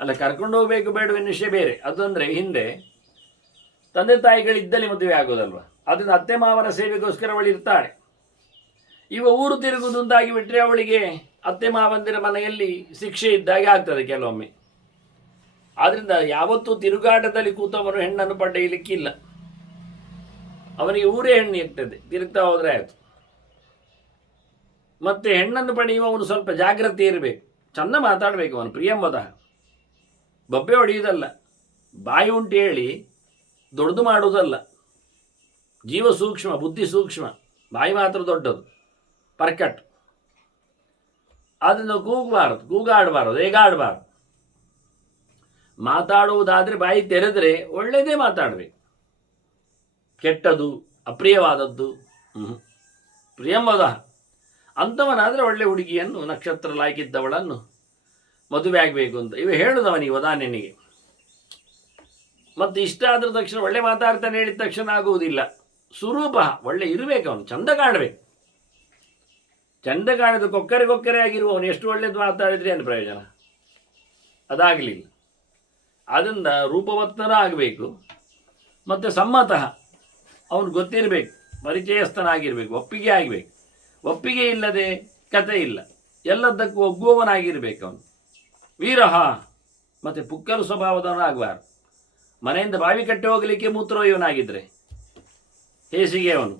ಅಲ್ಲ, ಕರ್ಕೊಂಡು ಹೋಗಬೇಕು ಬೇಡವೆನ್ನ ವಿಷಯ ಬೇರೆ. ಅದು ಅಂದರೆ ಹಿಂದೆ ತಂದೆ ತಾಯಿಗಳಿದ್ದಲ್ಲಿ ಮದುವೆ ಆಗೋದಲ್ವ. ಅದರಿಂದ ಅತ್ತೆ ಮಾವನ ಸೇವೆಗೋಸ್ಕರ ಅವಳು ಇರ್ತಾಳೆ. ಇವ ಊರು ತಿರುಗುವುದು ಅಂತಾಗಿ ಬಿಟ್ಟರೆ ಅವಳಿಗೆ ಅತ್ತೆ ಮಾವಂದಿರ ಮನೆಯಲ್ಲಿ ಶಿಕ್ಷೆ ಇದ್ದಾಗೆ ಆಗ್ತದೆ ಕೆಲವೊಮ್ಮೆ. ಆದ್ದರಿಂದ ಯಾವತ್ತೂ ತಿರುಗಾಟದಲ್ಲಿ ಕೂತವನು ಹೆಣ್ಣನ್ನು ಪಡೆಯಲಿಕ್ಕಿಲ್ಲ. ಅವನಿಗೆ ಊರೇ ಹೆಣ್ಣು ಇರ್ತದೆ, ತಿರುಗ್ತಾ ಹೋದರೆ ಆಯಿತು. ಮತ್ತು ಹೆಣ್ಣನ್ನು ಪಡೆಯುವವನು ಸ್ವಲ್ಪ ಜಾಗ್ರತೆ ಇರಬೇಕು, ಚೆಂದ ಮಾತಾಡಬೇಕು. ಅವನು ಪ್ರಿಯಂವದ, ಬಬ್ಬೆ ಹೊಡೆಯುವುದಲ್ಲ, ಬಾಯಿ ಉಂಟು ಹೇಳಿ ದೊಡ್ಡದು ಮಾಡುವುದಲ್ಲ. ಜೀವ ಸೂಕ್ಷ್ಮ, ಬುದ್ಧಿ ಸೂಕ್ಷ್ಮ, ಬಾಯಿ ಮಾತ್ರ ದೊಡ್ಡದು, ಪರ್ಕಟ್. ಅದನ್ನು ಕೂಗಬಾರದು, ಕೂಗಾಡಬಾರದು, ಹೇಗಾಡಬಾರದು. ಮಾತಾಡುವುದಾದರೆ ಬಾಯಿ ತೆರೆದರೆ ಒಳ್ಳೆಯದೇ ಮಾತಾಡಬೇಕು. ಕೆಟ್ಟದು, ಅಪ್ರಿಯವಾದದ್ದು ಪ್ರಿಯಂವದ ಅಂಥವನಾದರೆ ಒಳ್ಳೆ ಹುಡುಗಿಯನ್ನು, ನಕ್ಷತ್ರ ಲಾಯ್ಕಿದ್ದವಳನ್ನು ಮದುವೆ ಆಗಬೇಕು ಅಂತ ಇವ ಹೇಳುದವನಿಗೆ ವದಾನೆನಿಗೆ. ಮತ್ತು ಇಷ್ಟ ಆದ ತಕ್ಷಣ ಒಳ್ಳೆ ಮಾತಾಡ್ತಾನೆ ಹೇಳಿದ ತಕ್ಷಣ ಆಗುವುದಿಲ್ಲ. ಸ್ವರೂಪ ಒಳ್ಳೆ ಇರಬೇಕು, ಅವನು ಚಂದ ಕಾಣಬೇಕು. ಚಂದ ಕಾಣಿದ ಕೊಕ್ಕರೆ ಆಗಿರುವವನು ಎಷ್ಟು ಒಳ್ಳೇದು ಮಾತಾಡಿದ್ರೆ ಏನು ಪ್ರಯೋಜನ? ಅದಾಗಲಿಲ್ಲ. ಆದ್ದರಿಂದ ರೂಪವತ್ತನ ಆಗಬೇಕು. ಮತ್ತು ಸಮ್ಮತ, ಅವನು ಗೊತ್ತಿರಬೇಕು, ಪರಿಚಯಸ್ಥನಾಗಿರಬೇಕು, ಒಪ್ಪಿಗೆ ಆಗಬೇಕು. ಒಪ್ಪಿಗೆ ಇಲ್ಲದೆ ಕತೆ ಇಲ್ಲ. ಎಲ್ಲದಕ್ಕೂ ಒಗ್ಗುವವನಾಗಿರಬೇಕು ಅವನು. ವೀರಹ, ಮತ್ತು ಪುಕ್ಕಲು ಸ್ವಭಾವದವನಾಗಬಾರ್ದು. ಮನೆಯಿಂದ ಬಾವಿ ಕಟ್ಟಿ ಹೋಗಲಿಕ್ಕೆ ಮೂತ್ರ ಇವನಾಗಿದ್ದರೆ ಹೇಸಿಗೆ ಅವನು.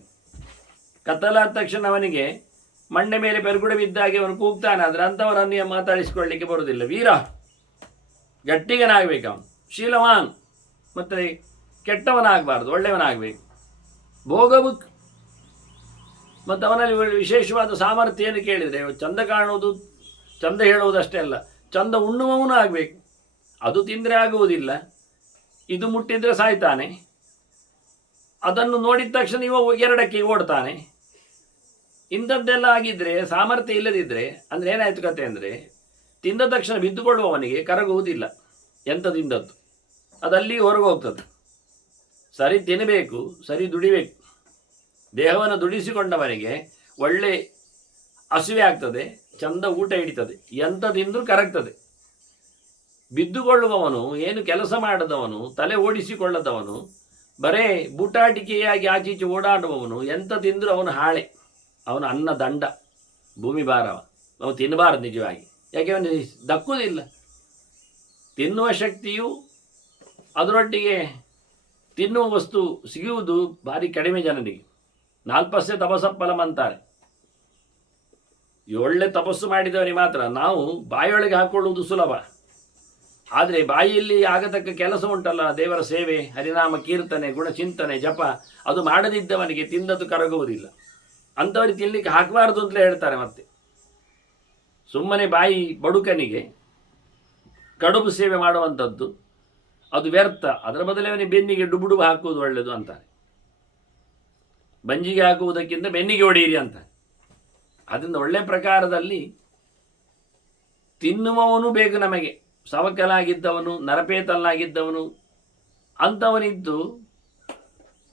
ಕತ್ತಲಾದ ತಕ್ಷಣ ಅವನಿಗೆ ಮಣ್ಣೆ ಮೇಲೆ ಪೆರುಗುಡೆ ಬಿದ್ದಾಗಿ ಅವನು ಕೂಗ್ತಾನೆ. ಆದರೆ ಅಂಥವರನ್ನು ಮಾತಾಡಿಸಿಕೊಳ್ಳಲಿಕ್ಕೆ ಬರುವುದಿಲ್ಲ. ವೀರ, ಗಟ್ಟಿಗನಾಗಬೇಕು ಅವನು. ಶೀಲವಾನ್, ಮತ್ತು ಕೆಟ್ಟವನಾಗಬಾರ್ದು, ಒಳ್ಳೆಯವನಾಗಬೇಕು. ಭೋಗಬುಕ್, ಮತ್ತು ಅವನಲ್ಲಿ ವಿಶೇಷವಾದ ಸಾಮರ್ಥ್ಯವನ್ನು ಕೇಳಿದರೆ ಚಂದ ಕಾಣುವುದು, ಚಂದ ಹೇಳುವುದಷ್ಟೇ ಅಲ್ಲ, ಚಂದ ಉಣ್ಣುವವನು ಆಗಬೇಕು. ಅದು ತಿಂದರೆ ಆಗುವುದಿಲ್ಲ, ಇದು ಮುಟ್ಟಿದರೆ ಸಾಯ್ತಾನೆ. ಅದನ್ನು ನೋಡಿದ ತಕ್ಷಣ ಇವ ಎರಡಕ್ಕೆ ಓಡ್ತಾನೆ. ಇಂಥದ್ದೆಲ್ಲ ಆಗಿದ್ದರೆ, ಸಾಮರ್ಥ್ಯ ಇಲ್ಲದಿದ್ದರೆ ಅಂದರೆ ಏನಾಯಿತು ಕತೆ ಅಂದರೆ, ತಿಂದ ತಕ್ಷಣ ಬಿದ್ದುಕೊಳ್ಳುವವನಿಗೆ ಕರಗುವುದಿಲ್ಲ. ಎಂಥ ತಿಂದದ್ದು ಅದಲ್ಲಿ ಹೊರಗೆ ಹೋಗ್ತದೆ. ಸರಿ ತಿನ್ನಬೇಕು, ಸರಿ ದುಡಿಬೇಕು. ದೇಹವನ್ನು ದುಡಿಸಿಕೊಂಡವನಿಗೆ ಒಳ್ಳೆ ಹಸಿವೆ ಆಗ್ತದೆ, ಚಂದ ಊಟ ಹಿಡಿತದೆ, ಎಂಥ ತಿಂದರೂ ಕರಗ್ತದೆ. ಬಿದ್ದುಕೊಳ್ಳುವವನು, ಏನು ಕೆಲಸ ಮಾಡದವನು, ತಲೆ ಓಡಿಸಿಕೊಳ್ಳದವನು, ಬರೇ ಬೂಟಾಟಿಕೆಯಾಗಿ ಆಚೀಚೆ ಓಡಾಡುವವನು, ಎಂಥ ತಿಂದರೂ ಅವನು ಹಾಳೆ, ಅವನು ಅನ್ನ ದಂಡ, ಭೂಮಿ ಭಾರವ. ನಾವು ತಿನ್ನಬಾರದು ನಿಜವಾಗಿ. ಯಾಕೆ ಅವನಿಗೆ ದಕ್ಕುವುದಿಲ್ಲ. ತಿನ್ನುವ ಶಕ್ತಿಯು ಅದರೊಟ್ಟಿಗೆ ತಿನ್ನುವ ವಸ್ತು ಸಿಗುವುದು ಭಾರಿ ಕಡಿಮೆ ಜನರಿಗೆ. 4 ತಪಸ್ಸಪ್ಪಲಂ ಅಂತಾರೆ. ಒಳ್ಳೆ ತಪಸ್ಸು ಮಾಡಿದವನಿಗೆ ಮಾತ್ರ. ನಾವು ಬಾಯಿಯೊಳಗೆ ಹಾಕೊಳ್ಳುವುದು ಸುಲಭ, ಆದರೆ ಬಾಯಿಯಲ್ಲಿ ಆಗತಕ್ಕ ಕೆಲಸ ಉಂಟಲ್ಲ, ದೇವರ ಸೇವೆ, ಹರಿನಾಮ ಕೀರ್ತನೆ, ಗುಣಚಿಂತನೆ, ಜಪ, ಅದು ಮಾಡದಿದ್ದವನಿಗೆ ತಿಂದದ್ದು ಕರಗುವುದಿಲ್ಲ. ಅಂಥವ್ರಿಗೆ ತಿನ್ನಲಿಕ್ಕೆ ಹಾಕಬಾರ್ದು ಅಂತಲೇ ಹೇಳ್ತಾರೆ. ಮತ್ತೆ ಸುಮ್ಮನೆ ಬಾಯಿ ಬಡುಕನಿಗೆ ಕಡುಬು ಸೇವೆ ಮಾಡುವಂಥದ್ದು ಅದು ವ್ಯರ್ಥ. ಅದರ ಬದಲೇ ಅವನಿಗೆ ಬೆನ್ನಿಗೆ ಡುಬುಡುಬು ಹಾಕುವುದು ಒಳ್ಳೆಯದು ಅಂತಾರೆ. ಬಂಜಿಗೆ ಹಾಕುವುದಕ್ಕಿಂತ ಬೆನ್ನಿಗೆ ಹೊಡೆಯಿರಿ ಅಂತ. ಅದರಿಂದ ಒಳ್ಳೆಯ ಪ್ರಕಾರದಲ್ಲಿ ತಿನ್ನುವವನು ಬೇಕು ನಮಗೆ. ಸವಕಲಾಗಿದ್ದವನು, ನರಪೇತಲ್ಲಾಗಿದ್ದವನು ಅಂಥವನಿದ್ದು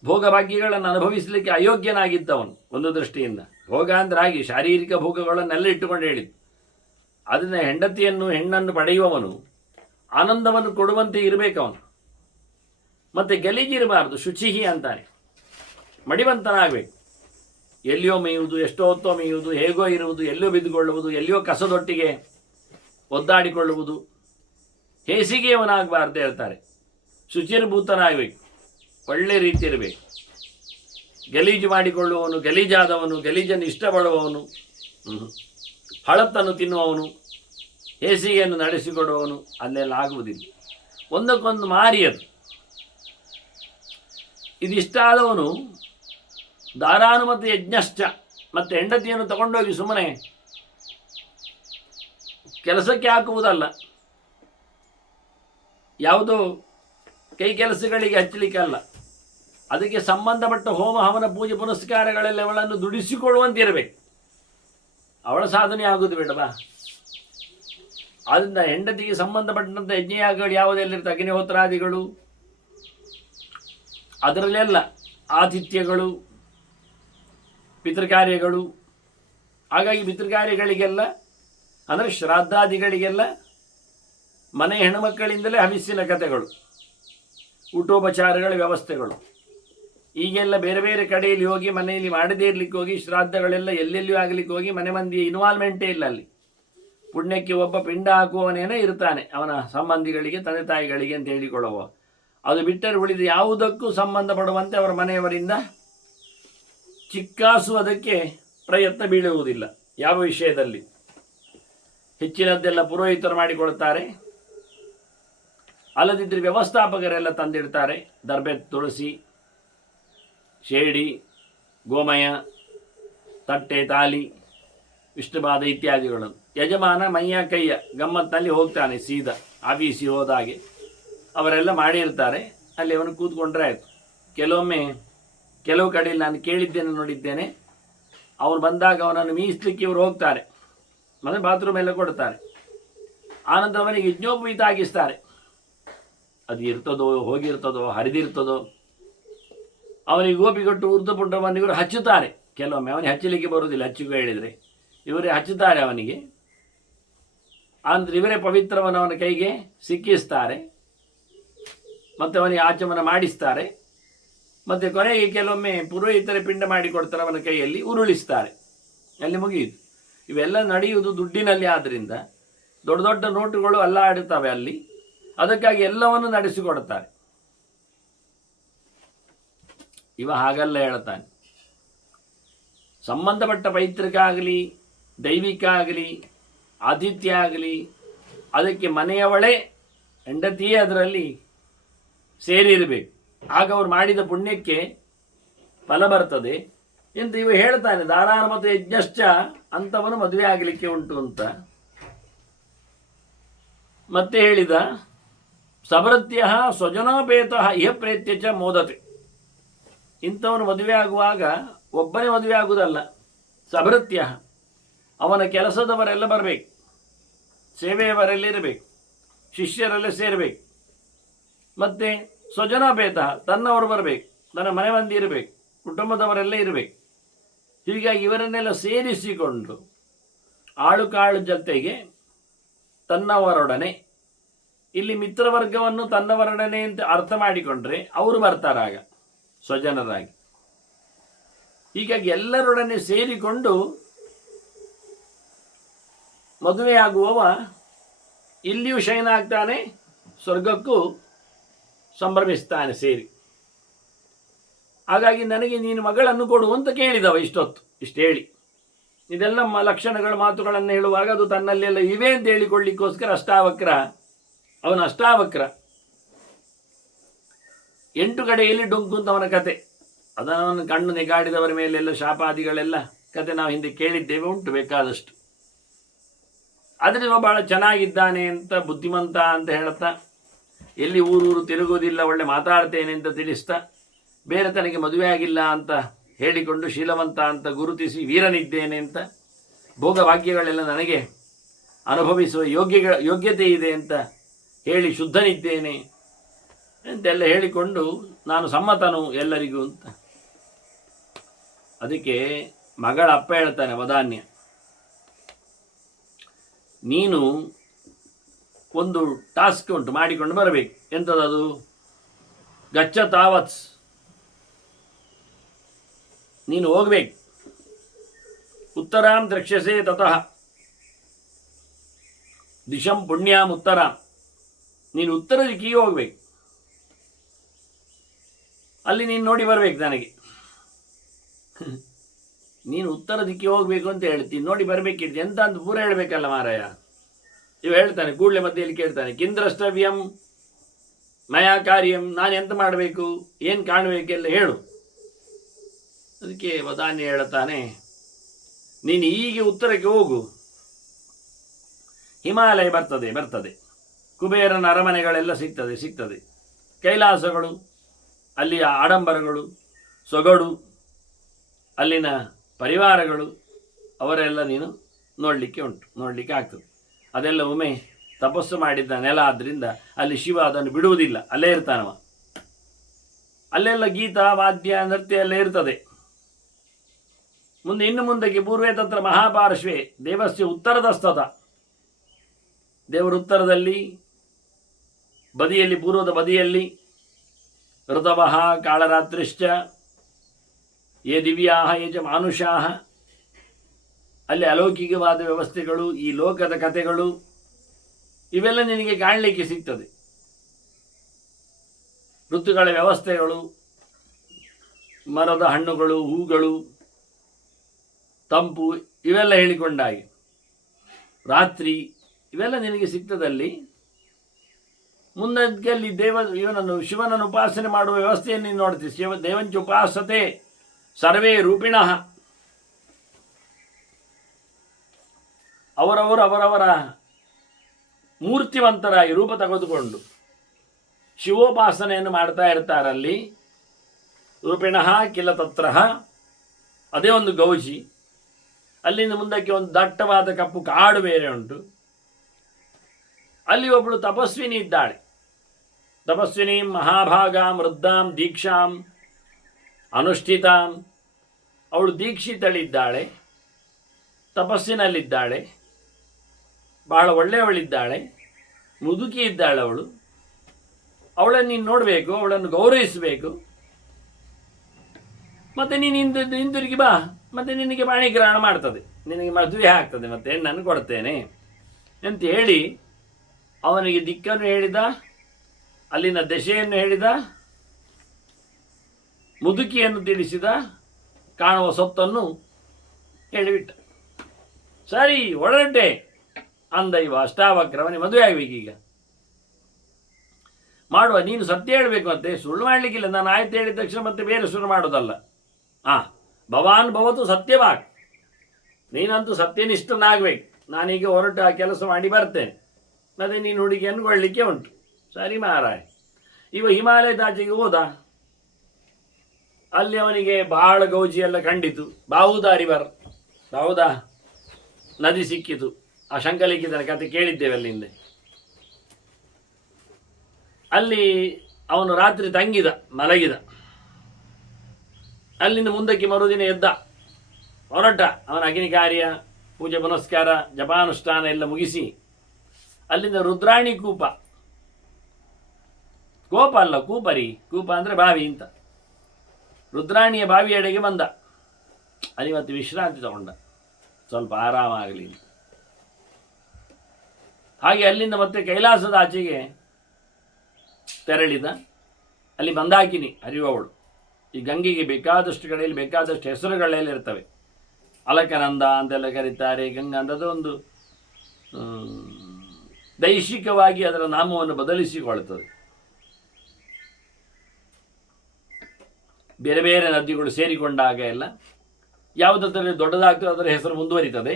ಭೋಗಭಾಗ್ಯಗಳನ್ನು ಅನುಭವಿಸಲಿಕ್ಕೆ ಅಯೋಗ್ಯನಾಗಿದ್ದವನು. ಒಂದು ದೃಷ್ಟಿಯಿಂದ ಭೋಗ ಅಂದರೆ ಹಾಗೆ ಶಾರೀರಿಕ ಭೋಗಗಳನ್ನೆಲ್ಲ ಇಟ್ಟುಕೊಂಡು ಹೇಳಿದ್ದು. ಅದರಿಂದ ಹೆಂಡತಿಯನ್ನು, ಹೆಣ್ಣನ್ನು ಪಡೆಯುವವನು ಆನಂದವನ್ನು ಕೊಡುವಂತೆ ಇರಬೇಕವನು. ಮತ್ತು ಗಲೀಜಿರಬಾರ್ದು, ಶುಚಿಹಿ ಅಂತಾನೆ. ಮಡಿವಂತನಾಗಬೇಕು. ಎಲ್ಲಿಯೋ ಮೇಯುವುದು, ಎಷ್ಟೋ ಹೊತ್ತೋ ಮೇಯುವುದು, ಹೇಗೋ ಇರುವುದು, ಎಲ್ಲೋ ಬಿದ್ದುಕೊಳ್ಳುವುದು, ಎಲ್ಲಿಯೋ ಕಸದೊಟ್ಟಿಗೆ ಒದ್ದಾಡಿಕೊಳ್ಳುವುದು, ಹೇಸಿಗೆಯವನಾಗಬಾರ್ದು ಹೇಳ್ತಾರೆ. ಶುಚಿರ್ಭೂತನಾಗಬೇಕು, ಒಳ್ಳೆ ರೀತಿ ಇರಬೇಕು. ಗಲೀಜು ಮಾಡಿಕೊಳ್ಳುವವನು, ಗಲೀಜಾದವನು, ಗಲೀಜನ್ನು ಇಷ್ಟಪಡುವವನು, ಹಳತ್ತನ್ನು ತಿನ್ನುವವನು, ಹೇಸಿಗೆಯನ್ನು ನಡೆಸಿಕೊಡುವವನು ಅಲ್ಲೆಲ್ಲ ಆಗುವುದಿಲ್ಲ. ಒಂದಕ್ಕೊಂದು ಮಾರಿಯದು. ಇದಿಷ್ಟಾದವನು ದಾರಾನುಮತ ಯಜ್ಞಶ್ಚ, ಮತ್ತು ಹೆಂಡತಿಯನ್ನು ತಗೊಂಡೋಗಿ ಸುಮ್ಮನೆ ಕೆಲಸಕ್ಕೆ ಹಾಕುವುದಲ್ಲ, ಯಾವುದೋ ಕೈ ಕೆಲಸಗಳಿಗೆ ಹಚ್ಚಲಿಕ್ಕಲ್ಲ, ಅದಕ್ಕೆ ಸಂಬಂಧಪಟ್ಟ ಹೋಮ ಹವನ ಪೂಜೆ ಪುನಸ್ಕಾರಗಳೆಲ್ಲ ಅವಳನ್ನು ದುಡಿಸಿಕೊಳ್ಳುವಂತಿರಬೇಕು. ಅವಳ ಸಾಧನೆ ಆಗುವುದು ಬೇಡವಾ? ಆದ್ದರಿಂದ ಹೆಂಡತಿಗೆ ಸಂಬಂಧಪಟ್ಟಂಥ ಯಜ್ಞಯಾಗಗಳು ಯಾವುದೆಲ್ಲಿರುತ್ತೆ, ಅಗ್ನಿಹೋತ್ರಾದಿಗಳು, ಅದರಲ್ಲೆಲ್ಲ ಆತಿಥ್ಯಗಳು, ಪಿತೃಕಾರ್ಯಗಳು. ಹಾಗಾಗಿ ಪಿತೃಕಾರ್ಯಗಳಿಗೆಲ್ಲ ಅಂದರೆ ಶ್ರಾದ್ದಾದಿಗಳಿಗೆಲ್ಲ ಮನೆ ಹೆಣ್ಣುಮಕ್ಕಳಿಂದಲೇ ಹವಿಸ್ಸಿನ ಕಥೆಗಳು, ಊಟೋಪಚಾರಗಳ ವ್ಯವಸ್ಥೆಗಳು. ಈಗೆಲ್ಲ ಬೇರೆ ಬೇರೆ ಕಡೆಯಲ್ಲಿ ಹೋಗಿ ಮನೆಯಲ್ಲಿ ಮಾಡದೇ ಇರಲಿಕ್ಕೆ ಹೋಗಿ ಶ್ರಾದ್ದಗಳೆಲ್ಲ ಎಲ್ಲೆಲ್ಲಿಯೂ ಆಗಲಿಕ್ಕೆ ಹೋಗಿ ಮನೆ ಮಂದಿ ಇನ್ವಾಲ್ವ್ಮೆಂಟೇ ಇಲ್ಲ ಅಲ್ಲಿ. ಪುಣ್ಯಕ್ಕೆ ಒಬ್ಬ ಪಿಂಡ ಹಾಕುವವನೇನೇ ಇರ್ತಾನೆ, ಅವನ ಸಂಬಂಧಿಗಳಿಗೆ, ತಂದೆ ತಾಯಿಗಳಿಗೆ ಅಂತ ಹೇಳಿಕೊಳ್ಳುವ. ಅದು ಬಿಟ್ಟರೆ ಉಳಿದ ಯಾವುದಕ್ಕೂ ಸಂಬಂಧಪಡುವಂತೆ ಅವರ ಮನೆಯವರಿಂದ ಚಿಕ್ಕಾಸುವುದಕ್ಕೆ ಪ್ರಯತ್ನ ಬೀಳುವುದಿಲ್ಲ. ಯಾವ ವಿಷಯದಲ್ಲಿ ಹೆಚ್ಚಿನದ್ದೆಲ್ಲ ಪುರೋಹಿತರು ಮಾಡಿಕೊಳ್ತಾರೆ, ಅಲ್ಲದಿದ್ದರೆ ವ್ಯವಸ್ಥಾಪಕರೆಲ್ಲ ತಂದಿಡ್ತಾರೆ. ದರ್ಬೆ, ತುಳಸಿ, ಶೇಡಿ, ಗೋಮಯ, ತಟ್ಟೆ, ತಾಲಿ, ವಿಷ್ಣುಪಾದ ಇತ್ಯಾದಿಗಳನ್ನು. ಯಜಮಾನ ಮೈಯ ಕೈಯ ಗಮ್ಮತ್ತಿನಲ್ಲಿ ಹೋಗ್ತಾನೆ, ಸೀದಾ ಆಫೀಸಿಗೆ ಹೋದಾಗೆ ಅವರೆಲ್ಲ ಮಾಡಿರ್ತಾರೆ. ಅಲ್ಲಿ ಅವನು ಕೂತ್ಕೊಂಡ್ರೆ ಆಯಿತು. ಕೆಲವು ಕಡೆಯಲ್ಲಿ ನಾನು ಕೇಳಿದ್ದೇನೆ, ನೋಡಿದ್ದೇನೆ, ಅವನು ಬಂದಾಗ ಅವನನ್ನು ಮೀಸಲಿಕ್ಕೆ ಇವರು ಹೋಗ್ತಾರೆ, ಮತ್ತು ಬಾತ್ರೂಮ್ ಎಲ್ಲ ಕೊಡ್ತಾರೆ. ಆನಂತರ ಅವನಿಗೆ ಯಜ್ಞೋಪವೀತ ಆಗಿಸ್ತಾರೆ. ಅದು ಇರ್ತದೋ, ಹೋಗಿರ್ತದೋ, ಹರಿದಿರ್ತದೋ, ಅವನಿಗೆ ಗೋಪಿ ಕೊಟ್ಟು ಊರ್ಧ್ವಪುಂಡವನ್ನು ಇವರು ಹಚ್ಚುತ್ತಾರೆ. ಕೆಲವೊಮ್ಮೆ ಅವನಿಗೆ ಹಚ್ಚಲಿಕ್ಕೆ ಬರುವುದಿಲ್ಲ, ಹಚ್ಚಿಗೂ ಹೇಳಿದರೆ ಇವರೇ ಹಚ್ಚುತ್ತಾರೆ ಅವನಿಗೆ. ಆನಂತರ ಇವರೇ ಪವಿತ್ರವನ್ನು ಅವನ ಕೈಗೆ ಸಿಕ್ಕಿಸ್ತಾರೆ, ಮತ್ತು ಅವನಿಗೆ ಆಚಮನ ಮಾಡಿಸ್ತಾರೆ. ಮತ್ತು ಕೊನೆಗೆ ಕೆಲವೊಮ್ಮೆ ಪುರೋಹಿತರೆ ಪಿಂಡ ಮಾಡಿಕೊಡ್ತಾರೆ, ಅವನ ಕೈಯಲ್ಲಿ ಉರುಳಿಸ್ತಾರೆ. ಅಲ್ಲಿ ಮುಗಿಯಿತು. ಇವೆಲ್ಲ ನಡೆಯುವುದು ದುಡ್ಡಿನಲ್ಲಿ. ಆದ್ದರಿಂದ ದೊಡ್ಡ ದೊಡ್ಡ ನೋಟುಗಳು ಎಲ್ಲ ಆಡುತ್ತವೆ ಅಲ್ಲಿ. ಅದಕ್ಕಾಗಿ ಎಲ್ಲವನ್ನು ನಡೆಸಿಕೊಡುತ್ತಾರೆ. ಇವ ಹಾಗಲ್ಲ ಹೇಳ್ತಾನೆ. ಸಂಬಂಧಪಟ್ಟ ಪೈತೃಕ ಆಗಲಿ, ದೈವಿಕ ಆಗಲಿ, ಆತಿಥ್ಯ ಆಗಲಿ, ಅದಕ್ಕೆ ಮನೆಯವಳೇ ಹೆಂಡತಿಯೇ ಅದರಲ್ಲಿ ಸೇರಿರಬೇಕು. ಆಗ ಅವರು ಮಾಡಿದ ಪುಣ್ಯಕ್ಕೆ ಫಲ ಬರ್ತದೆ ಎಂದು ಇವ ಹೇಳ್ತಾನೆ. ದಾರಾನುಮತ ಯಜ್ಞಶ್ಚ, ಅಂಥವನು ಮದುವೆ ಆಗಲಿಕ್ಕೆ ಉಂಟು ಅಂತ ಮತ್ತೆ ಹೇಳಿದ. ಸಭೃತ್ಯ ಸ್ವಜನೋಪೇತ ಇಹ ಪ್ರೇತ್ಯ ಚ ಮೋದತೆ. ಇಂಥವನು ಮದುವೆ ಆಗುವಾಗ ಒಬ್ಬನೇ ಮದುವೆ ಆಗುವುದಲ್ಲ, ಸಭೃತ್ಯ, ಅವನ ಕೆಲಸದವರೆಲ್ಲ ಬರಬೇಕು, ಸೇವೆಯವರೆಲ್ಲ ಇರಬೇಕು, ಶಿಷ್ಯರೆಲ್ಲ ಸೇರಬೇಕು. ಮತ್ತು ಸ್ವಜನೋಪೇತ, ತನ್ನವರು ಬರಬೇಕು, ತನ್ನ ಮನೆ ಮಂದಿ ಇರಬೇಕು, ಕುಟುಂಬದವರೆಲ್ಲ ಇರಬೇಕು. ಹೀಗಾಗಿ ಇವರನ್ನೆಲ್ಲ ಸೇರಿಸಿಕೊಂಡು ಆಳು ಕಾಳು ಜೊತೆಗೆ ತನ್ನವರೊಡನೆ, ಇಲ್ಲಿ ಮಿತ್ರವರ್ಗವನ್ನು ತನ್ನವರೊಡನೆ ಅಂತ ಅರ್ಥ ಮಾಡಿಕೊಂಡ್ರೆ ಅವರು ಬರ್ತಾರಾಗ ಸ್ವಜನರಾಗಿ. ಹೀಗಾಗಿ ಎಲ್ಲರೊಡನೆ ಸೇರಿಕೊಂಡು ಮದುವೆಯಾಗುವವ ಇಲ್ಲಿಯೂ ಶಯನ ಆಗ್ತಾನೆ, ಸ್ವರ್ಗಕ್ಕೂ ಸಂಭ್ರಮಿಸ್ತಾನೆ ಸೇರಿ. ಹಾಗಾಗಿ ನನಗೆ ನೀನು ಮಗಳನ್ನು ಕೊಡು ಅಂತ ಕೇಳಿದವ ಇಷ್ಟೊತ್ತು. ಇಷ್ಟು ಹೇಳಿ ಇದೆಲ್ಲ ಲಕ್ಷಣಗಳ ಮಾತುಗಳನ್ನು ಹೇಳುವಾಗ ಅದು ತನ್ನಲ್ಲೆಲ್ಲ ಇವೆ ಅಂತ ಹೇಳಿಕೊಳ್ಳಿಕ್ಕೋಸ್ಕರ ಅಷ್ಟಾವಕ್ರ. ಅವನ ಅಷ್ಟಾವಕ್ರ 8 ಕಡೆಯಲ್ಲಿ ಡೊಂಕು ಅಂತ ಅವನ ಕತೆ. ಅದನ್ನು ಕಣ್ಣು ನೆಗಾಡಿದವರ ಮೇಲೆಲ್ಲ ಶಾಪಾದಿಗಳೆಲ್ಲ ಕತೆ ನಾವು ಹಿಂದೆ ಕೇಳಿದ್ದೇವೆ, ಉಂಟು ಬೇಕಾದಷ್ಟು. ಆದರೆ ಇವ ಬಹಳ ಚೆನ್ನಾಗಿದ್ದಾನೆ ಅಂತ, ಬುದ್ಧಿಮಂತ ಅಂತ ಹೇಳ್ತಾ, ಎಲ್ಲಿ ಊರೂರು ತಿರುಗುವುದಿಲ್ಲ, ಒಳ್ಳೆ ಮಾತಾಡ್ತೇನೆ ಅಂತ ತಿಳಿಸ್ತಾ, ಬೇರೆ ತನಗೆ ಮದುವೆ ಆಗಿಲ್ಲ ಅಂತ ಹೇಳಿಕೊಂಡು ಶೀಲವಂತ ಅಂತ ಗುರುತಿಸಿ ವೀರನಿದ್ದೇನೆ ಅಂತ, ಭೋಗಭಾಗ್ಯಗಳೆಲ್ಲ ನನಗೆ ಅನುಭವಿಸುವ ಯೋಗ್ಯತೆ ಇದೆ ಅಂತ ಹೇಳಿ ಶುದ್ಧನಿದ್ದೇನೆ ಅಂತೆಲ್ಲ ಹೇಳಿಕೊಂಡು ನಾನು ಸಮ್ಮತನು ಎಲ್ಲರಿಗೂ ಅಂತ. ಅದಕ್ಕೆ ಮಗಳ ಅಪ್ಪ ಹೇಳ್ತಾನೆ ವದಾನ್ಯ, ನೀನು ಒಂದು ಟಾಸ್ಕ್ ಉಂಟು ಮಾಡಿಕೊಂಡು ಬರಬೇಕು. ಎಂಥದದು? ಗಚ್ಚ ತಾವತ್ಸ್, ನೀನು ಹೋಗ್ಬೇಕು. ಉತ್ತರಾಂ ದ್ರಕ್ಷ್ಯಸೆ ತತಃ ದಿಶಂ ಪುಣ್ಯಾಂ ಉತ್ತರಾಂ, ನೀನು ಉತ್ತರ ದಿಕ್ಕಿಗೆ ಹೋಗ್ಬೇಕು. ಅಲ್ಲಿ ನೀನು ನೋಡಿ ಬರ್ಬೇಕು. ನನಗೆ ನೀನು ಉತ್ತರ ದಿಕ್ಕಿಗೆ ಹೋಗ್ಬೇಕು ಅಂತ ಹೇಳ್ತೀನಿ, ನೋಡಿ ಬರ್ಬೇಕಿತ್ತು ಎಂತ ಅಂತ ಪೂರ ಹೇಳ್ಬೇಕಲ್ಲ ಮಾರಾಯ. ಇವ ಹೇಳ್ತಾನೆ ಕೂಡಲೇ ಮಧ್ಯೆಯಲ್ಲಿ ಕೇಳ್ತಾನೆ, ಕಿಂದ್ರಷ್ಟವ್ಯಂ ಮಯಾ ಕಾರ್ಯಂ, ನಾನು ಎಂತ ಮಾಡಬೇಕು, ಏನು ಕಾಣಬೇಕೆಲ್ಲ ಹೇಳು. ಅದಕ್ಕೆ ವದಾನ್ಯ ಹೇಳ್ತಾನೆ, ನೀನು ಹೀಗೆ ಉತ್ತರಕ್ಕೆ ಹೋಗು, ಹಿಮಾಲಯ ಬರ್ತದೆ, ಕುಬೇರನ ಅರಮನೆಗಳೆಲ್ಲ ಸಿಗ್ತದೆ, ಕೈಲಾಸಗಳು, ಅಲ್ಲಿಯ ಆಡಂಬರಗಳು, ಸೊಗಡು, ಅಲ್ಲಿನ ಪರಿವಾರಗಳು, ಅವರೆಲ್ಲ ನೀನು ನೋಡಲಿಕ್ಕೆ ಆಗ್ತದೆ. ಅದೆಲ್ಲ ಒಮ್ಮೆ ತಪಸ್ಸು ಮಾಡಿದ್ದ ನೆಲ ಆದ್ದರಿಂದ ಅಲ್ಲಿ ಶಿವ ಅದನ್ನು ಬಿಡುವುದಿಲ್ಲ, ಅಲ್ಲೇ ಇರ್ತಾನವ. ಅಲ್ಲೆಲ್ಲ ಗೀತ ವಾದ್ಯ ನೃತ್ಯ ಎಲ್ಲ ಇರ್ತದೆ. ಇನ್ನು ಮುಂದಕ್ಕೆ ಪೂರ್ವೇ ತತ್ರ ಮಹಾಪಾರ್ಶ್ವೇ ದೇವಸ್ಯ ಉತ್ತರದಸ್ತತ, ದೇವರ ಉತ್ತರದಲ್ಲಿ ಬದಿಯಲ್ಲಿ, ಪೂರ್ವದ ಬದಿಯಲ್ಲಿ ಋತವಃ ಕಾಳರಾತ್ರಿಶ್ಚ ಯೇ ದಿವ್ಯಾಹ ಯೇ ಚ ಮಾನುಷಾಹ, ಅಲ್ಲಿ ಅಲೌಕಿಕವಾದ ವ್ಯವಸ್ಥೆಗಳು, ಈ ಲೋಕದ ಕಥೆಗಳು ಇವೆಲ್ಲ ನಿನಗೆ ಕಾಣಲಿಕ್ಕೆ ಸಿಗ್ತದೆ. ಋತುಗಳ ವ್ಯವಸ್ಥೆಗಳು, ಮರದ ಹಣ್ಣುಗಳು, ಹೂಗಳು, ತಂಪು ಇವೆಲ್ಲ ಹೇಳಿಕೊಂಡಾಗಿ ರಾತ್ರಿ ಇವೆಲ್ಲ ನಿನಗೆ ಸಿಗ್ತದಲ್ಲಿ. ಮುಂದಕ್ಕೆ ಅಲ್ಲಿ ಶಿವನನ್ನು ಉಪಾಸನೆ ಮಾಡುವ ವ್ಯವಸ್ಥೆಯನ್ನು ನೀನು ನೋಡ್ತೀವಿ. ದೇವಂಚ ಉಪಾಸತೆ ಸರ್ವೇ ರೂಪಿಣಃ, ಅವರವರ ಮೂರ್ತಿವಂತರಾಗಿ ರೂಪ ತೆಗೆದುಕೊಂಡು ಶಿವೋಪಾಸನೆಯನ್ನು ಮಾಡ್ತಾ ಇರ್ತಾರಲ್ಲಿ. ರೂಪಿಣಃ ಕಿಲ ತತ್ರಃ, ಅದೇ ಒಂದು ಗೌಜಿ. ಅಲ್ಲಿಂದ ಮುಂದಕ್ಕೆ ಒಂದು ದಟ್ಟವಾದ ಕಪ್ಪು ಕಾಡು ಬೇರೆ ಉಂಟು. ಅಲ್ಲಿ ಒಬ್ಬಳು ತಪಸ್ವಿನಿ ಇದ್ದಾಳೆ. ತಪಸ್ವಿನಿ ಮಹಾಭಾಗಾಂ ವೃದ್ಧಾಂ ದೀಕ್ಷಾಂ ಅನುಷ್ಠಿತಾಂ, ಅವಳು ದೀಕ್ಷಿತಳಿದ್ದಾಳೆ, ತಪಸ್ಸಿನಲ್ಲಿದ್ದಾಳೆ, ಬಹಳ ಒಳ್ಳೆಯವಳಿದ್ದಾಳೆ, ಮುದುಕಿ ಇದ್ದಾಳೆ ಅವಳು. ಅವಳನ್ನು ನೀನು ನೋಡಬೇಕು, ಅವಳನ್ನು ಗೌರವಿಸಬೇಕು. ಮತ್ತೆ ನೀನು ಹಿಂದಿರುಗಿ ಬಾ, ಮತ್ತೆ ನಿನಗೆ ಪಾಣಿಗ್ರಹಣ ಮಾಡ್ತದೆ, ನಿನಗೆ ಮದುವೆ ಆಗ್ತದೆ, ಮತ್ತೆ ಹೆಣ್ಣನ್ನು ಕೊಡ್ತೇನೆ ಅಂತ ಹೇಳಿ ಅವನಿಗೆ ದಿಕ್ಕನ್ನು ಹೇಳಿದ, ಅಲ್ಲಿನ ದಶೆಯನ್ನು ಹೇಳಿದ, ಮುದುಕಿಯನ್ನು ತಿಳಿಸಿದ, ಕಾಣುವ ಸೊತ್ತನ್ನು ಹೇಳಿಬಿಟ್ಟ. ಸರಿ ಒಳಗಡೆ ಅಂದ ಇವ ಅಷ್ಟಾವಕ್ರವನಿಗೆ ಮದುವೆ ಆಗಬೇಕೀಗ. ಮಾಡುವ, ನೀನು ಸತ್ಯ ಹೇಳಬೇಕು, ಮತ್ತೆ ಸುಳ್ಳು ಮಾಡಲಿಕ್ಕಿಲ್ಲ. ನಾನು ಆಯ್ತು ಹೇಳಿದ ತಕ್ಷಣ ಮತ್ತೆ ಬೇರೆ ಶುರು ಮಾಡೋದಲ್ಲ. ಭವಾನ್ ಭವತು ಸತ್ಯವಾಗ್, ನೀನಂತೂ ಸತ್ಯನಿಷ್ಠನಾಗಬೇಕು. ನಾನೀಗ ಹೊರಟು ಆ ಕೆಲಸ ಮಾಡಿ ಬರ್ತೇನೆ, ಮತ್ತೆ ನೀನು ಹುಡುಗಿಯನ್ನು ಕೊಡಲಿಕ್ಕೆ ಉಂಟು. ಸರಿ ಮಹಾರಾಯ. ಇವ ಹಿಮಾಲಯದಾಚೆಗೆ ಹೋದ. ಅಲ್ಲಿ ಅವನಿಗೆ ಬಹಳ ಗೌಜಿ ಎಲ್ಲ ಕಂಡಿತು. ಬಾವುದಾ ರಿವರ್, ಬಾವುದಾ ನದಿ ಸಿಕ್ಕಿತು. ಆ ಶಂಕಲಿಖಿತನ ಕತೆ ಕೇಳಿದ್ದೇವೆ ಅಲ್ಲಿ ಹಿಂದೆ. ಅಲ್ಲಿ ಅವನು ರಾತ್ರಿ ತಂಗಿದ, ಮಲಗಿದ. ಅಲ್ಲಿಂದ ಮುಂದಕ್ಕೆ ಮರುದಿನ ಎದ್ದ, ಹೊರಟ. ಅವನ ಅಗ್ನಿ ಕಾರ್ಯ, ಪೂಜೆ ಪುನಸ್ಕಾರ, ಜಪಾನುಷ್ಠಾನ ಎಲ್ಲ ಮುಗಿಸಿ ಅಲ್ಲಿಂದ ರುದ್ರಾಣಿ ಕೂಪ ಅಲ್ಲ ಕೂಪರಿ, ಕೂಪ ಅಂದರೆ ಬಾವಿ ಅಂತ, ರುದ್ರಾಣಿಯ ಬಾವಿಯೆಡೆಗೆ ಬಂದ. ಅಲ್ಲಿ ಮತ್ತೆ ವಿಶ್ರಾಂತಿ ತಗೊಂಡ, ಸ್ವಲ್ಪ ಆರಾಮಾಗಲಿ. ಹಾಗೆ ಅಲ್ಲಿಂದ ಮತ್ತೆ ಕೈಲಾಸದ ಆಚೆಗೆ ತೆರಳಿದ. ಅಲ್ಲಿ ಮಂದಾಕಿನಿ ಹರಿಯುವವಳು. ಈ ಗಂಗೆಗೆ ಬೇಕಾದಷ್ಟು ಕಡೆಯಲ್ಲಿ ಬೇಕಾದಷ್ಟು ಹೆಸರುಗಳೆಲ್ಲ ಇರ್ತವೆ. ಅಲಕನಂದ ಅಂತೆಲ್ಲ ಕರೀತಾರೆ, ಗಂಗಾ ಅಂತ. ಅದೊಂದು ದೈಶಿಕವಾಗಿ ಅದರ ನಾಮವನ್ನು ಬದಲಿಸಿಕೊಳ್ತದೆ. ಬೇರೆ ಬೇರೆ ನದಿಗಳು ಸೇರಿಕೊಂಡಾಗ ಎಲ್ಲ ಯಾವುದರಲ್ಲಿ ದೊಡ್ಡದಾಗ್ತದೆ ಅದರ ಹೆಸರು ಮುಂದುವರಿತದೆ,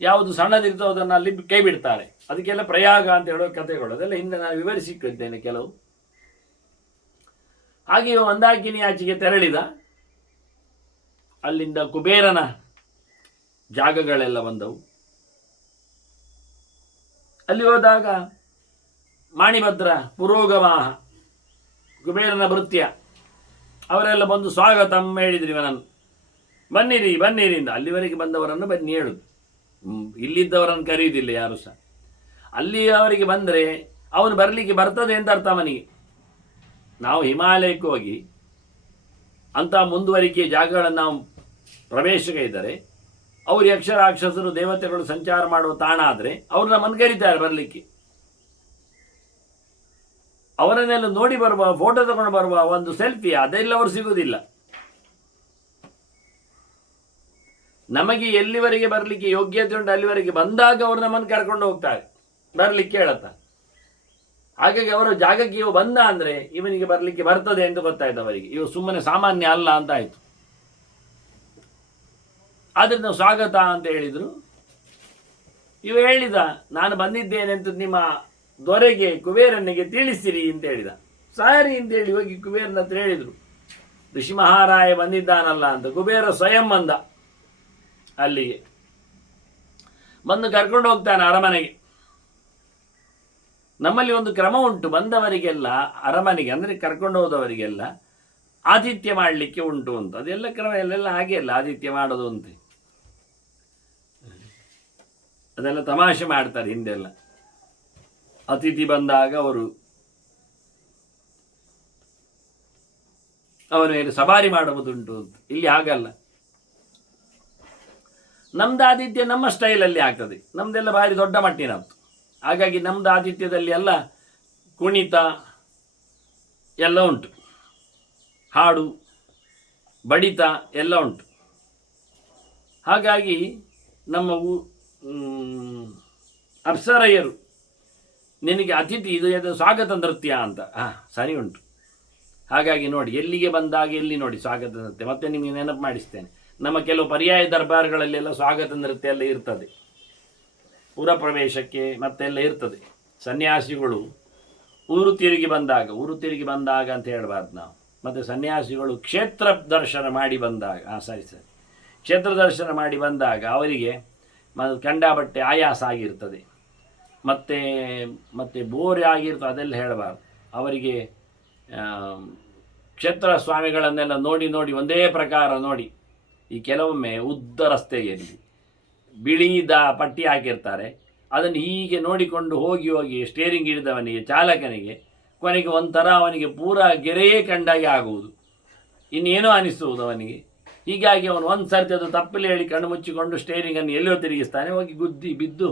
ಯಾವುದು ಸಣ್ಣದಿರ್ತೋ ಅದನ್ನು ಅಲ್ಲಿ ಕೈ ಬಿಡ್ತಾರೆ. ಅದಕ್ಕೆಲ್ಲ ಪ್ರಯಾಗ ಅಂತ ಹೇಳೋ ಕಥೆಗಳು, ಅದೆಲ್ಲ ಹಿಂದೆ ನಾನು ವಿವರಿಸಿಟ್ಟಿದ್ದೇನೆ ಕೆಲವು. ಹಾಗೆಯೇ ಮಂದಾಕಿನಿ ಆಚೆಗೆ ತೆರಳಿದ. ಅಲ್ಲಿಂದ ಕುಬೇರನ ಜಾಗಗಳೆಲ್ಲ ಬಂದವು. ಅಲ್ಲಿ ಹೋದಾಗ ಮಾಣಿಭದ್ರ ಪುರೋಗಮಾಹ, ಕುಬೇರನ ಭೃತ್ಯ, ಅವರೆಲ್ಲ ಬಂದು ಸ್ವಾಗತಂ ಹೇಳಿದ್ರು ಇವನನ್ನು. ಬನ್ನಿರಿ ಬನ್ನಿರಿ ಇಂದ. ಅಲ್ಲಿವರೆಗೆ ಬಂದವರನ್ನು ಬನ್ನಿ ಹೇಳುದು, ಇಲ್ಲಿದ್ದವರನ್ನು ಕರೆಯುವುದಿಲ್ಲ ಯಾರು ಸಹ. ಅಲ್ಲಿ ಅವರಿಗೆ ಬಂದರೆ ಅವನು ಬರಲಿಕ್ಕೆ ಬರ್ತದೆ ಅಂತ ಅರ್ಥ ಅವನಿಗೆ. ನಾವು ಹಿಮಾಲಯಕ್ಕೆ ಹೋಗಿ ಅಂಥ ಮುಂದುವರಿಕೆ ಜಾಗಗಳನ್ನು ನಾವು ಪ್ರವೇಶಗೈದರೆ ಅವರು ಯಕ್ಷ ರಾಕ್ಷಸರು ದೇವತೆಗಳು ಸಂಚಾರ ಮಾಡುವ ತಾಣ ಆದರೆ ಅವರು ನಮ್ಮನ್ನು ಕರೀತಾರೆ ಬರಲಿಕ್ಕೆ. ಅವರನ್ನೆಲ್ಲ ನೋಡಿ ಬರುವ, ಫೋಟೋ ತಗೊಂಡು ಬರುವ ಒಂದು ಸೆಲ್ಫಿ ಅದೆಲ್ಲ ಅವರು ಸಿಗುವುದಿಲ್ಲ. ನಮಗೆ ಎಲ್ಲಿವರೆಗೆ ಬರಲಿಕ್ಕೆ ಯೋಗ್ಯತೆ ಉಂಟು ಅಲ್ಲಿವರೆಗೆ ಬಂದಾಗ ಅವರು ನಮ್ಮನ್ನು ಕರ್ಕೊಂಡು ಹೋಗ್ತಾರೆ, ಬರಲಿಕ್ಕೆ ಹೇಳುತ್ತಾರೆ. ಹಾಗಾಗಿ ಅವರ ಜಾಗಕ್ಕೆ ಇವ ಬಂದ ಅಂದರೆ ಇವನಿಗೆ ಬರಲಿಕ್ಕೆ ಬರ್ತದೆ ಅಂತ ಗೊತ್ತಾಯ್ತು ಅವರಿಗೆ, ಇವು ಸುಮ್ಮನೆ ಸಾಮಾನ್ಯ ಅಲ್ಲ ಅಂತ ಆಯಿತು. ಆದರೆ ನಾವು ಸ್ವಾಗತ ಅಂತ ಹೇಳಿದರು. ಇವ ಹೇಳಿದ, ನಾನು ಬಂದಿದ್ದೇನೆ ಅಂತ ನಿಮ್ಮ ದೊರೆಗೆ ಕುಬೇರನಿಗೆ ತಿಳಿಸಿರಿ ಅಂತ ಹೇಳಿದ. ಸಾರಿ ಅಂತೇಳಿ ಹೋಗಿ ಕುಬೇರನ ಹತ್ರ ಹೇಳಿದರು, ಋಷಿ ಮಹಾರಾಯ ಬಂದಿದ್ದಾನಲ್ಲ ಅಂತ. ಕುಬೇರ ಸ್ವಯಂ ಬಂದ, ಅಲ್ಲಿಗೆ ಬಂದು ಕರ್ಕೊಂಡು ಹೋಗ್ತಾನೆ ಅರಮನೆಗೆ. ನಮ್ಮಲ್ಲಿ ಒಂದು ಕ್ರಮ ಉಂಟು, ಬಂದವರಿಗೆಲ್ಲ ಅರಮನೆಗೆ ಅಂದರೆ ಕರ್ಕೊಂಡು ಹೋದವರಿಗೆಲ್ಲ ಆತಿಥ್ಯ ಮಾಡಲಿಕ್ಕೆ ಉಂಟು ಅಂತ. ಅದೆಲ್ಲ ಕ್ರಮ ಎಲ್ಲೆಲ್ಲ ಹಾಗೆ ಅಲ್ಲ ಆತಿಥ್ಯ ಮಾಡೋದು ಅಂತ. ಅದೆಲ್ಲ ತಮಾಷೆ ಮಾಡ್ತಾರೆ ಹಿಂದೆಲ್ಲ. ಅತಿಥಿ ಬಂದಾಗ ಅವನು ಸವಾರಿ ಮಾಡುವುದುಂಟು ಅಂತ. ಇಲ್ಲಿ ಹಾಗಲ್ಲ, ನಮ್ದು ಆತಿಥ್ಯ ನಮ್ಮ ಸ್ಟೈಲಲ್ಲಿ ಆಗ್ತದೆ. ನಮ್ದೆಲ್ಲ ಭಾರಿ ದೊಡ್ಡ ಮಟ್ಟಿನದ್ದು. ಹಾಗಾಗಿ ನಮ್ದು ಆತಿಥ್ಯದಲ್ಲಿ ಎಲ್ಲ ಕುಣಿತ ಎಲ್ಲ ಉಂಟು, ಹಾಡು ಬಡಿತ ಎಲ್ಲ ಉಂಟು. ಹಾಗಾಗಿ ನಮ್ಮ ಅಪ್ಸರೆಯರು ನಿನಗೆ ಅತಿಥಿ ಇದು ಸ್ವಾಗತ ನೃತ್ಯ ಅಂತ ಸರಿ ಉಂಟು. ಹಾಗಾಗಿ ನೋಡಿ, ಎಲ್ಲಿಗೆ ಬಂದಾಗ ಎಲ್ಲಿ ನೋಡಿ ಸ್ವಾಗತ ನೃತ್ಯ. ಮತ್ತೆ ನಿಮಗೆ ನೆನಪು ಮಾಡಿಸ್ತೇನೆ, ನಮ್ಮ ಕೆಲವು ಪರ್ಯಾಯ ದರ್ಬಾರ್ಗಳಲ್ಲೆಲ್ಲ ಸ್ವಾಗತ ನೃತ್ಯ ಎಲ್ಲ ಇರ್ತದೆ, ಪುರ ಪ್ರವೇಶಕ್ಕೆ ಮತ್ತೆಲ್ಲ ಇರ್ತದೆ. ಸನ್ಯಾಸಿಗಳು ಊರು ತಿರುಗಿ ಬಂದಾಗ ಅಂತ ಹೇಳಬಾರ್ದು ನಾವು. ಮತ್ತು ಸನ್ಯಾಸಿಗಳು ಕ್ಷೇತ್ರ ದರ್ಶನ ಮಾಡಿ ಬಂದಾಗ ಸರಿ ಕ್ಷೇತ್ರ ದರ್ಶನ ಮಾಡಿ ಬಂದಾಗ ಅವರಿಗೆ ಕಂಡಾಬಟ್ಟೆ ಆಯಾಸ ಆಗಿರ್ತದೆ, ಮತ್ತು ಬೋರ್ ಆಗಿರ್ತದೆ, ಅದೆಲ್ಲ ಹೇಳಬಾರ್ದು. ಅವರಿಗೆ ಕ್ಷೇತ್ರ ಸ್ವಾಮಿಗಳನ್ನೆಲ್ಲ ನೋಡಿ ಒಂದೇ ಪ್ರಕಾರ ನೋಡಿ. ಈ ಕೆಲವೊಮ್ಮೆ ಉದ್ದ ರಸ್ತೆಗೆ ಬಿಳಿದ ಪಟ್ಟಿ ಹಾಕಿರ್ತಾರೆ, ಅದನ್ನು ಹೀಗೆ ನೋಡಿಕೊಂಡು ಹೋಗಿ ಸ್ಟೇರಿಂಗ್ ಹಿಡಿದವನಿಗೆ, ಚಾಲಕನಿಗೆ ಕೊನೆಗೆ ಒಂಥರ ಅವನಿಗೆ ಪೂರಾ ಗೆರೆಯೇ ಕಂಡಾಗೆ ಆಗುವುದು, ಇನ್ನೇನೋ ಅನಿಸುವುದು ಅವನಿಗೆ. ಹೀಗಾಗಿ ಅವನು ಒಂದು ಸರ್ತಿ ಅದು ತಪ್ಪಲಿ ಹೇಳಿ ಕಣ್ಣು ಮುಚ್ಚಿಕೊಂಡು ಸ್ಟೇರಿಂಗನ್ನು ಎಲ್ಲೋ ತಿರುಗಿಸ್ತಾನೆ, ಹೋಗಿ ಗುದ್ದಿ ಬಿದ್ದು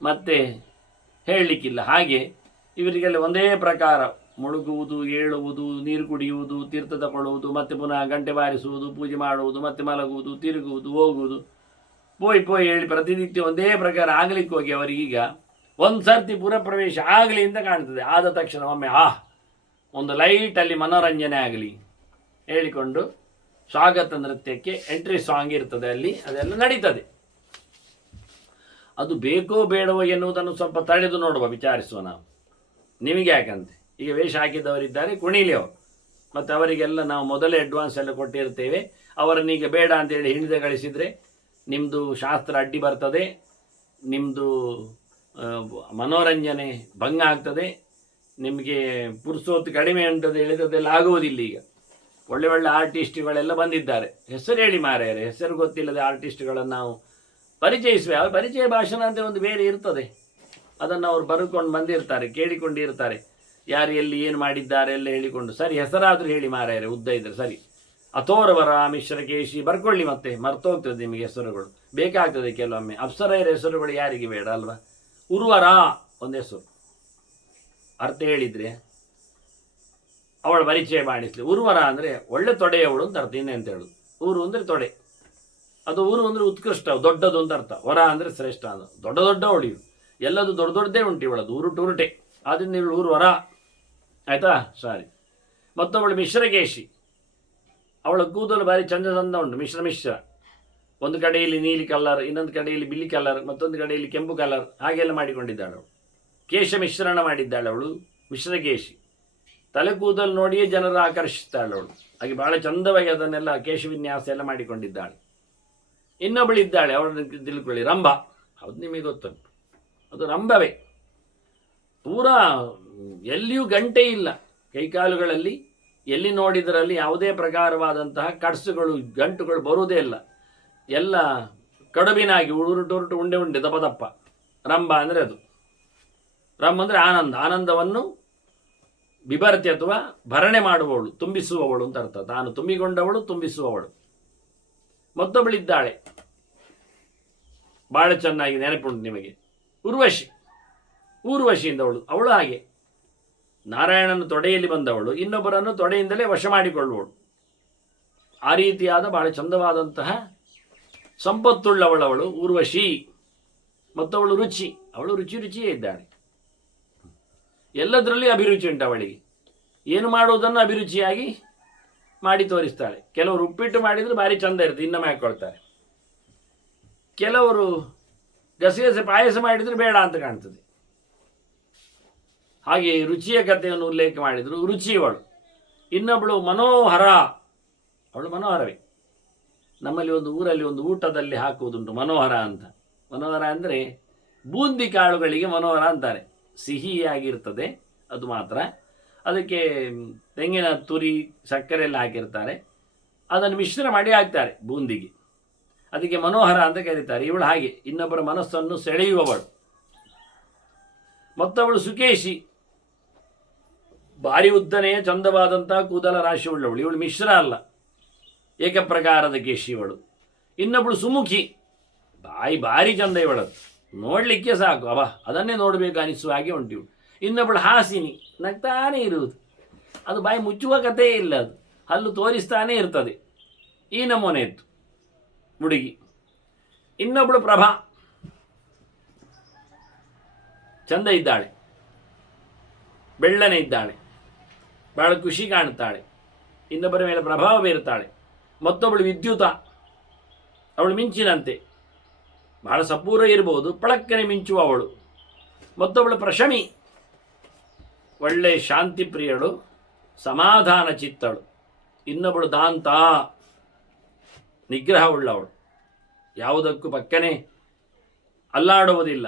ಮತ್ತೆ ಹೇಳಲಿಕ್ಕಿಲ್ಲ. ಹಾಗೆ ಇವರಿಗೆಲ್ಲ ಒಂದೇ ಪ್ರಕಾರ, ಮುಳುಗುವುದು, ಏಳುವುದು, ನೀರು ಕುಡಿಯುವುದು, ತೀರ್ಥ ತಗೊಳ್ಳುವುದು, ಮತ್ತೆ ಪುನಃ ಗಂಟೆ ಬಾರಿಸುವುದು, ಪೂಜೆ ಮಾಡುವುದು, ಮತ್ತೆ ಮಲಗುವುದು, ತಿರುಗುವುದು, ಹೋಗುವುದು, ಪೋಯ್ ಹೇಳಿ ಪ್ರತಿನಿತ್ಯ ಒಂದೇ ಪ್ರಕಾರ ಆಗಲಿಕ್ಕೆ ಹೋಗಿ ಅವರಿಗೀಗ ಒಂದು ಸರ್ತಿ ಪುರಪ್ರವೇಶ ಆಗಲಿ ಅಂತ ಕಾಣ್ತದೆ. ಆದ ತಕ್ಷಣ ಒಮ್ಮೆ ಒಂದು ಲೈಟಲ್ಲಿ ಮನೋರಂಜನೆ ಆಗಲಿ ಹೇಳಿಕೊಂಡು ಸ್ವಾಗತ ನೃತ್ಯಕ್ಕೆ ಎಂಟ್ರಿ ಸಾಂಗ್ ಇರ್ತದೆ, ಅಲ್ಲಿ ಅದೆಲ್ಲ ನಡೀತದೆ. ಅದು ಬೇಕೋ ಬೇಡವೋ ಎನ್ನುವುದನ್ನು ಸ್ವಲ್ಪ ತಡೆದು ನೋಡುವ, ವಿಚಾರಿಸುವ ನಾವು. ನಿಮಗೆ ಯಾಕಂತೆ ಈಗ ವೇಷ ಹಾಕಿದವರಿದ್ದಾರೆ, ಕುಣಿಲಿ ಅವರು, ಮತ್ತು ಅವರಿಗೆಲ್ಲ ನಾವು ಮೊದಲೇ ಅಡ್ವಾನ್ಸ್ ಎಲ್ಲ ಕೊಟ್ಟಿರ್ತೇವೆ. ಅವರನ್ನೀಗ ಬೇಡ ಅಂತೇಳಿ ಹಿಡಿದು ಗಳಿಸಿದರೆ ನಿಮ್ಮದು ಶಾಸ್ತ್ರ ಅಡ್ಡಿ ಬರ್ತದೆ, ನಿಮ್ಮದು ಮನೋರಂಜನೆ ಭಂಗ ಆಗ್ತದೆ, ನಿಮಗೆ ಪುರುಸೋತ್ತು ಕಡಿಮೆ ಉಂಟದೆ ಹೇಳಿದದೆಲ್ಲ ಆಗುವುದಿಲ್ಲ. ಈಗ ಒಳ್ಳೆ ಆರ್ಟಿಸ್ಟ್ಗಳೆಲ್ಲ ಬಂದಿದ್ದಾರೆ, ಹೆಸರು ಹೇಳಿ ಮಾರ್ಯಾರೆ, ಹೆಸರು ಗೊತ್ತಿಲ್ಲದೆ ಆರ್ಟಿಸ್ಟ್ಗಳನ್ನು ನಾವು ಪರಿಚಯಿಸುವೆ. ಅವ್ರ ಪರಿಚಯ ಭಾಷಣ ಅಂತ ಒಂದು ಬೇರೆ ಇರ್ತದೆ, ಅದನ್ನು ಅವರು ಬರ್ಕೊಂಡು ಬಂದಿರ್ತಾರೆ, ಕೇಳಿಕೊಂಡಿರ್ತಾರೆ, ಯಾರು ಎಲ್ಲಿ ಏನು ಮಾಡಿದ್ದಾರೆ ಎಲ್ಲ ಹೇಳಿಕೊಂಡು. ಸರಿ, ಹೆಸರಾದರೂ ಹೇಳಿ ಮಾರ್ಯಾರೆ, ಉದ್ದ ಇದ್ದರೆ ಸರಿ. ಅಥೋರವರ ಮಿಶ್ರ ಕೇಶಿ ಬರ್ಕೊಳ್ಳಿ, ಮತ್ತೆ ಮರ್ತೋಗ್ತದೆ ನಿಮಗೆ ಹೆಸರುಗಳು, ಬೇಕಾಗ್ತದೆ ಕೆಲವೊಮ್ಮೆ. ಅಪ್ಸರೆಯರ ಹೆಸರುಗಳು ಯಾರಿಗೆ ಬೇಡ ಅಲ್ವಾ? ಉರ್ವರ ಒಂದು ಹೆಸರು, ಅರ್ಥ ಹೇಳಿದರೆ ಅವಳ ಪರಿಚಯ ಮಾಡಿಸ್ಲಿ. ಉರ್ವರ ಅಂದರೆ ಒಳ್ಳೆ ತೊಡೆಯವಳು ಅಂತ ಅರ್ಥ, ಇನ್ನೆಂತ ಹೇಳೋದು. ಊರು ಅಂದರೆ ತೊಡೆ, ಅದು ಊರು ಅಂದರೆ ಉತ್ಕೃಷ್ಟ, ದೊಡ್ಡದು ಅಂತ ಅರ್ಥ. ವರ ಅಂದರೆ ಶ್ರೇಷ್ಠ, ಅದು ದೊಡ್ಡ ಹೊಳಿಯು, ಎಲ್ಲದು ದೊಡ್ಡದೇ ಉಂಟು ಇವಳದು, ಉರುಟೆ. ಆದ್ದರಿಂದ ಇವಳು ಊರು ವರ, ಆಯಿತಾ? ಸರಿ. ಮತ್ತೊಬ್ಬಳು ಮಿಶ್ರಕೇಶಿ, ಅವಳ ಕೂದಲು ಭಾರಿ ಚಂದ ಉಂಟು, ಮಿಶ್ರ. ಒಂದು ಕಡೆಯಲ್ಲಿ ನೀಲಿ ಕಲರ್, ಇನ್ನೊಂದು ಕಡೆಯಲ್ಲಿ ಬಿಳಿ ಕಲರ್, ಮತ್ತೊಂದು ಕಡೆಯಲ್ಲಿ ಕೆಂಪು ಕಲರ್, ಹಾಗೆಲ್ಲ ಮಾಡಿಕೊಂಡಿದ್ದಾಳೆ ಅವಳು. ಕೇಶ ಮಿಶ್ರಣ ಮಾಡಿದ್ದಾಳೆ ಅವಳು, ಮಿಶ್ರಕೇಶಿ. ತಲೆ ಕೂದಲು ನೋಡಿಯೇ ಜನರು ಆಕರ್ಷಿಸ್ತಾಳೆ ಅವಳು, ಹಾಗೆ ಬಹಳ ಚಂದವಾಗಿ ಅದನ್ನೆಲ್ಲ ಕೇಶ ವಿನ್ಯಾಸ ಎಲ್ಲ ಮಾಡಿಕೊಂಡಿದ್ದಾಳೆ. ಇನ್ನೊಬ್ಬಳಿದ್ದಾಳೆ, ಅವಳನ್ನು ತಿಳ್ಕೊಳ್ಳಿ, ರಂಭ. ಅದು ನಿಮಗೆ ಗೊತ್ತುಂಟು, ಅದು ರಂಭವೇ. ಪೂರಾ ಎಲ್ಲಿಯೂ ಗಂಟೆ ಇಲ್ಲ ಕೈಕಾಲುಗಳಲ್ಲಿ, ಎಲ್ಲಿ ನೋಡಿದರಲ್ಲಿ ಯಾವುದೇ ಪ್ರಕಾರವಾದಂತಹ ಕಡ್ಸುಗಳು, ಗಂಟುಗಳು ಬರುವುದೇ ಇಲ್ಲ, ಎಲ್ಲ ಕಡುಬಿನಾಗಿ ಉರುಟು ಉಂಡೆ ದಪ್ಪ. ರಂಭ ಅಂದರೆ ಅದು. ರಂಭ ಅಂದರೆ ಆನಂದವನ್ನು ಬಿಭರ್ತಿ ಅಥವಾ ಭರಣೆ ಮಾಡುವವಳು, ತುಂಬಿಸುವವಳು ಅಂತ ಅರ್ಥ. ತಾನು ತುಂಬಿಕೊಂಡವಳು, ತುಂಬಿಸುವವಳು. ಮತ್ತೊಬ್ಬಳಿದ್ದಾಳೆ, ಬಹಳ ಚೆನ್ನಾಗಿ ನೆನಪುಂಟು ನಿಮಗೆ, ಉರ್ವಶಿ. ಊರ್ವಶಿಯಿಂದವಳು, ಅವಳು ಹಾಗೆ ನಾರಾಯಣನ ತೊಡೆಯಲ್ಲಿ ಬಂದವಳು, ಇನ್ನೊಬ್ಬರನ್ನು ತೊಡೆಯಿಂದಲೇ ವಶ ಮಾಡಿಕೊಳ್ಳುವಳು. ಆ ರೀತಿಯಾದ ಬಹಳ ಚಂದವಾದಂತಹ ಸಂಪತ್ತುಳ್ಳವಳವಳು ಊರ್ವಶಿ. ಮತ್ತವಳು ರುಚಿ, ಅವಳು ರುಚಿಯೇ ಇದ್ದಾಳೆ. ಎಲ್ಲದರಲ್ಲಿ ಅಭಿರುಚಿ ಉಂಟು ಅವಳಿಗೆ. ಏನು ಮಾಡುವುದನ್ನು ಅಭಿರುಚಿಯಾಗಿ ಮಾಡಿ ತೋರಿಸ್ತಾಳೆ. ಕೆಲವರು ಉಪ್ಪಿಟ್ಟು ಮಾಡಿದರೆ ಭಾರಿ ಚಂದ ಇರುತ್ತೆ, ಇನ್ನೊಮ್ಮೆ ಹಾಕ್ಕೊಳ್ತಾರೆ. ಕೆಲವರು ಗಸಗಸೆ ಪಾಯಸ ಮಾಡಿದರೆ ಬೇಡ ಅಂತ ಕಾಣ್ತದೆ. ಹಾಗೆ ರುಚಿಯ ಕಥೆಯನ್ನು ಉಲ್ಲೇಖ ಮಾಡಿದರು. ರುಚಿಯವಳು. ಇನ್ನೊಬ್ಬಳು ಮನೋಹರ, ಅವಳು ಮನೋಹರವೇ. ನಮ್ಮಲ್ಲಿ ಒಂದು ಊರಲ್ಲಿ ಒಂದು ಊಟದಲ್ಲಿ ಹಾಕುವುದುಂಟು ಮನೋಹರ ಅಂತ. ಮನೋಹರ ಅಂದರೆ ಬೂಂದಿ ಕಾಳುಗಳಿಗೆ ಮನೋಹರ ಅಂತಾರೆ. ಸಿಹಿಯಾಗಿರ್ತದೆ ಅದು ಮಾತ್ರ. ಅದಕ್ಕೆ ತೆಂಗಿನ ತುರಿ, ಸಕ್ಕರೆ ಎಲ್ಲ ಹಾಕಿರ್ತಾರೆ. ಅದನ್ನು ಮಿಶ್ರ ಮಾಡಿ ಹಾಕ್ತಾರೆ ಬೂಂದಿಗೆ. ಅದಕ್ಕೆ ಮನೋಹರ ಅಂತ ಕರೀತಾರೆ. ಇವಳು ಹಾಗೆ ಇನ್ನೊಬ್ಬರ ಮನಸ್ಸನ್ನು ಸೆಳೆಯುವವಳು. ಮತ್ತವಳು ಸುಕೇಶಿ, ಭಾರಿ ಉದ್ದನೆಯ ಚಂದವಾದಂತಹ ಕೂದಲ ರಾಶಿ ಉಳ್ಳವಳು. ಇವಳು ಮಿಶ್ರ ಅಲ್ಲ, ಏಕಪ್ರಕಾರದ ಕೇಶಿಯವಳು. ಇನ್ನೊಬ್ಬಳು ಸುಮುಖಿ, ಭಾರಿ ಚಂದ ಇವಳದು, ನೋಡಲಿಕ್ಕೆ ಸಾಕು, ಅದನ್ನೇ ನೋಡಬೇಕು ಅನಿಸುವ ಹಾಗೆ ಉಂಟು. ಇನ್ನೊಬ್ಬಳು ಹಾಸಿನಿ, ನಗ್ತಾನೇ ಇರುವುದು, ಅದು ಬಾಯಿ ಮುಚ್ಚುವ ಕಥೆಯೇ ಇಲ್ಲ, ಅದು ಹಲ್ಲು ತೋರಿಸ್ತಾನೇ ಇರ್ತದೆ. ಈ ನಮೂನೆ ಇತ್ತು ಹುಡುಗಿ. ಇನ್ನೊಬ್ಬಳು ಪ್ರಭಾ, ಚಂದ ಇದ್ದಾಳೆ, ಬೆಳ್ಳನೆ ಇದ್ದಾಳೆ, ಬಹಳ ಖುಷಿ ಕಾಣುತ್ತಾಳೆ, ಇನ್ನೊಬ್ಬರ ಮೇಲೆ ಪ್ರಭಾವ ಬೀರುತ್ತಾಳೆ. ಮತ್ತೊಬ್ಬಳು ವಿದ್ಯುತ, ಅವಳು ಮಿಂಚಿನಂತೆ, ಬಹಳ ಸಪೂರ ಇರಬಹುದು, ಪಳಕ್ಕನೆ ಮಿಂಚುವ ಅವಳು. ಮತ್ತೊಬ್ಬಳು ಪ್ರಶಮಿ, ಒಳ್ಳೆ ಶಾಂತಿ ಪ್ರಿಯಳು, ಸಮಾಧಾನ ಚಿತ್ತಳು. ಇನ್ನೊಬ್ಬಳು ದಾಂತ, ನಿಗ್ರಹವುಳ್ಳವಳು, ಯಾವುದಕ್ಕೂ ಪಕ್ಕನೆ ಅಲ್ಲಾಡುವುದಿಲ್ಲ,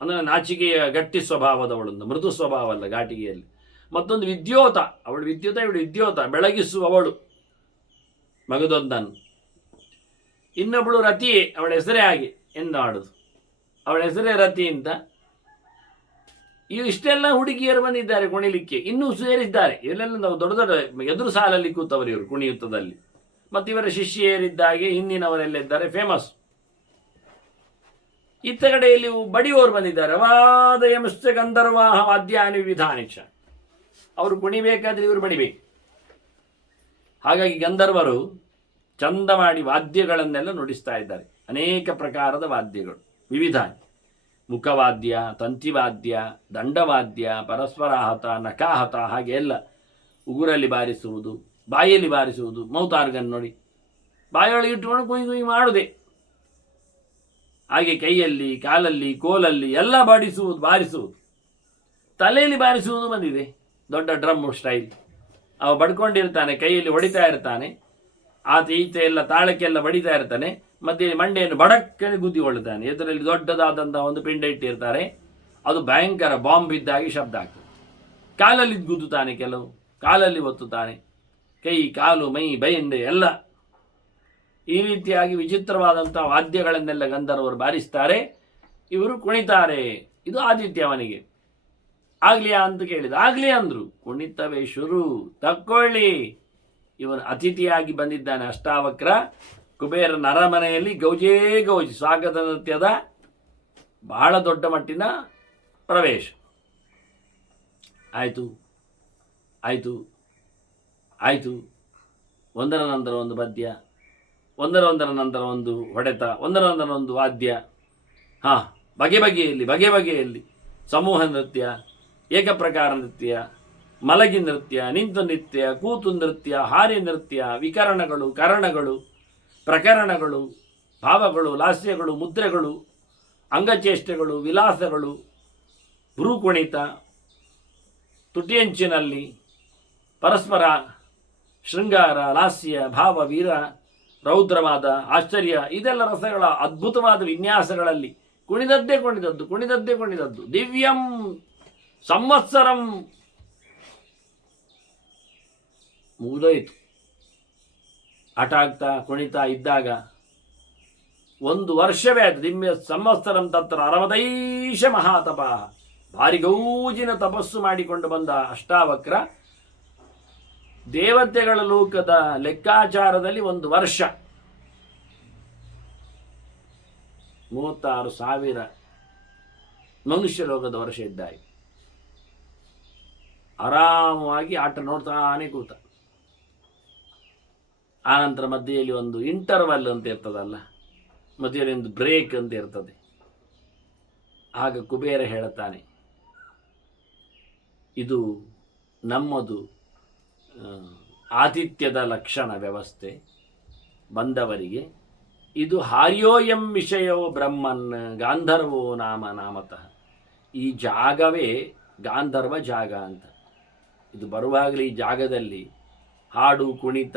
ಅಂದರೆ ನಾಚಿಕೆಯ ಗಟ್ಟಿ ಸ್ವಭಾವದವಳೊಂದು, ಮೃದು ಸ್ವಭಾವ ಅಲ್ಲ ಘಾಟಿಗೆಯಲ್ಲಿ. ಮತ್ತೊಂದು ವಿದ್ಯೋತ, ಅವಳು ವಿದ್ಯುತ, ಇವಳು ವಿದ್ಯೋತ, ಬೆಳಗಿಸುವವಳು ಮಗದೊಂದನ್ನು. ಇನ್ನೊಬ್ಬಳು ರತಿಯೇ, ಅವಳ ಹೆಸರೇ ಹಾಗೆ ಎಂದಾಡುದು, ಅವಳ ಹೆಸರೇ ರತಿ ಅಂತ. ಇಷ್ಟೆಲ್ಲ ಹುಡುಗಿಯರು ಬಂದಿದ್ದಾರೆ ಕುಣಿಲಿಕ್ಕೆ, ಇನ್ನೂ ಸೇರಿದ್ದಾರೆ. ಇವರೆಲ್ಲ ನಾವು ದೊಡ್ಡ ದೊಡ್ಡ ಎದುರು ಸಾಲಲ್ಲಿ ಕೂತವರು ಇವರು ಕುಣಿಯುತ್ತದಲ್ಲಿ. ಮತ್ತು ಇವರ ಶಿಷ್ಯರಿದ್ದಾಗೆ ಹಿಂದಿನವರೆಲ್ಲ ಇದ್ದಾರೆ, ಫೇಮಸ್. ಇತ್ತ ಕಡೆಯಲ್ಲಿ ಬಡಿಯೋರು ಬಂದಿದ್ದಾರೆ. ವಾದಯಂಶ್ಚ ಗಂಧರ್ವಾಹ ವಾದ್ಯಾನಿ ವಿಧಾನಿಚ, ಅವರು ಕುಣಿಬೇಕಾದ್ರೆ ಇವರು ಬಡಿಬೇಕು. ಹಾಗಾಗಿ ಗಂಧರ್ವರು ಚಂದ ಮಾಡಿ ವಾದ್ಯಗಳನ್ನೆಲ್ಲ ನುಡಿಸ್ತಾ ಇದ್ದಾರೆ. ಅನೇಕ ಪ್ರಕಾರದ ವಾದ್ಯಗಳು, ವಿವಿಧ ಮುಖವಾದ್ಯ, ತಂತಿವಾದ್ಯ, ದಂಡವಾದ್ಯ, ಪರಸ್ಪರಾಹತ, ನಕಾಹತ, ಹಾಗೆ ಎಲ್ಲ. ಉಗುರಲ್ಲಿ ಬಾರಿಸುವುದು, ಬಾಯಲ್ಲಿ ಬಾರಿಸುವುದು, ಮೌತಾರ್ಗನ್ ನೋಡಿ ಬಾಯೊಳಗೆ ಇಟ್ಟುಕೊಂಡು ಕುಯ್ ಕುಯ್ ಮಾಡುವುದೇ. ಹಾಗೆ ಕೈಯಲ್ಲಿ, ಕಾಲಲ್ಲಿ, ಕೋಲಲ್ಲಿ ಎಲ್ಲ ಬಾರಿಸುವುದು. ತಲೆಯಲ್ಲಿ ಬಾರಿಸುವುದು ಬಂದಿದೆ, ದೊಡ್ಡ ಡ್ರಮ್ ಸ್ಟೈಲ್. ಅವ ಬಡ್ಕೊಂಡಿರ್ತಾನೆ, ಕೈಯಲ್ಲಿ ಹೊಡಿತಾ ಇರ್ತಾನೆ, ಆತ ಈತ ಎಲ್ಲ ತಾಳಕ್ಕೆಲ್ಲ ಬಡಿತಾ ಇರ್ತಾನೆ, ಮಧ್ಯೆ ಮಂಡೆಯನ್ನು ಬಡಕ್ಕನೆ ಗುದ್ದಿಕೊಳ್ಳುತ್ತಾನೆ. ಎದುರಲ್ಲಿ ದೊಡ್ಡದಾದಂತಹ ಒಂದು ಪಿಂಡ ಇಟ್ಟಿರ್ತಾರೆ, ಅದು ಭಯಂಕರ ಬಾಂಬ್ ಇದ್ದಾಗಿ ಶಬ್ದ ಆಗ್ತದೆ. ಕಾಲಲ್ಲಿ ಗುದ್ದುತ್ತಾನೆ, ಕೆಲವು ಕಾಲಲ್ಲಿ ಒತ್ತುತ್ತಾನೆ, ಕೈ, ಕಾಲು, ಮೈ, ಬೈಂಡೆ ಎಲ್ಲ. ಈ ರೀತಿಯಾಗಿ ವಿಚಿತ್ರವಾದಂತಹ ವಾದ್ಯಗಳನ್ನೆಲ್ಲ ಗಂಧರ್ವರು ಬಾರಿಸ್ತಾರೆ, ಇವರು ಕುಣಿತಾರೆ. ಇದು ಆದಿತ್ಯ ಅವನಿಗೆ. ಆಗ್ಲಿಯಾ ಅಂತ ಕೇಳಿದ, ಆಗ್ಲಿ ಅಂದ್ರು. ಕುಣಿತವೇ ಶುರು, ತಕ್ಕೊಳ್ಳಿ. ಇವನು ಅತಿಥಿಯಾಗಿ ಬಂದಿದ್ದಾನೆ ಅಷ್ಟಾವಕ್ರ. ಕುಬೇರನ ಅರಮನೆಯಲ್ಲಿ ಗೌಜೇ ಗೌಜಿ ಸ್ವಾಗತ ನೃತ್ಯದ ಬಹಳ ದೊಡ್ಡ ಮಟ್ಟಿನ ಪ್ರವೇಶ ಆಯಿತು. ಒಂದರ ನಂತರ ಒಂದು ಪದ್ಯ, ಒಂದರ ನಂತರ ಒಂದು ಹೊಡೆತ, ಒಂದರ ನಂತರ ಒಂದು ವಾದ್ಯ. ಬಗೆ ಬಗೆಯಲ್ಲಿ ಸಮೂಹ ನೃತ್ಯ, ಏಕಪ್ರಕಾರ ನೃತ್ಯ, ಮಲಗಿ ನೃತ್ಯ, ನಿಂತು ನೃತ್ಯ, ಕೂತು ನೃತ್ಯ, ಹಾರಿ ನೃತ್ಯ, ವಿಕರಣಗಳು, ಕರಣಗಳು, ಪ್ರಕರಣಗಳು, ಭಾವಗಳು, ಲಾಸ್ಯಗಳು, ಮುದ್ರೆಗಳು, ಅಂಗಚೇಷ್ಟೆಗಳು, ವಿಲಾಸಗಳು, ಭ್ರೂಕುಣಿತ, ತುಟಿಯಂಚಿನಲ್ಲಿ ಪರಸ್ಪರ ಶೃಂಗಾರ, ಲಾಸ್ಯ, ಭಾವ, ವೀರ, ರೌದ್ರವಾದ, ಆಶ್ಚರ್ಯ, ಇದೆಲ್ಲ ರಸಗಳ ಅದ್ಭುತವಾದ ವಿನ್ಯಾಸಗಳಲ್ಲಿ ಕುಣಿದದ್ದೇ. ದಿವ್ಯಂ ಸಂವತ್ಸರಂ ಮುಗಿದೋಯಿತು. ಆಟ ಆಗ್ತಾ ಕುಣಿತಾ ಇದ್ದಾಗ 1 ವರ್ಷವೇ ಆಯಿತು. ದಿವ್ಯ ಸಂವತ್ಸರಂ ತತ್ರ 60 ಮಹಾತಪ, ಭಾರಿ ಗೌಜಿನ ತಪಸ್ಸು ಮಾಡಿಕೊಂಡು ಬಂದ ಅಷ್ಟಾವಕ್ರ ದೇವತೆಗಳ ಲೋಕದ ಲೆಕ್ಕಾಚಾರದಲ್ಲಿ 1 ವರ್ಷ 36,000 ಮನುಷ್ಯ ಲೋಕದ ವರ್ಷ ಇದ್ದಾಯಿ. ಆರಾಮವಾಗಿ ಆಟ ನೋಡ್ತಾನೆ ಕೂತ. ಆನಂತರ ಮಧ್ಯೆಯಲ್ಲಿ ಒಂದು ಇಂಟರ್ವಲ್ ಅಂತ ಇರ್ತದಲ್ಲ, ಮಧ್ಯೆಯಲ್ಲಿ ಒಂದು ಬ್ರೇಕ್ ಅಂತ ಇರ್ತದೆ. ಆಗ ಕುಬೇರ ಹೇಳುತ್ತಾನೆ, ಇದು ನಮ್ಮದು ಆತಿಥ್ಯದ ಲಕ್ಷಣ ವ್ಯವಸ್ಥೆ. ಬಂದವರಿಗೆ ಇದು ಹಾರ್ಯೋಯಂ ವಿಷಯೋ ಬ್ರಹ್ಮನ್ ಗಾಂಧರ್ವೋ ನಾಮತಃ. ಈ ಜಾಗವೇ ಗಾಂಧರ್ವ ಜಾಗ ಅಂತ. ಇದು ಬರುವಾಗಲೇ ಈ ಜಾಗದಲ್ಲಿ ಹಾಡು ಕುಣಿತ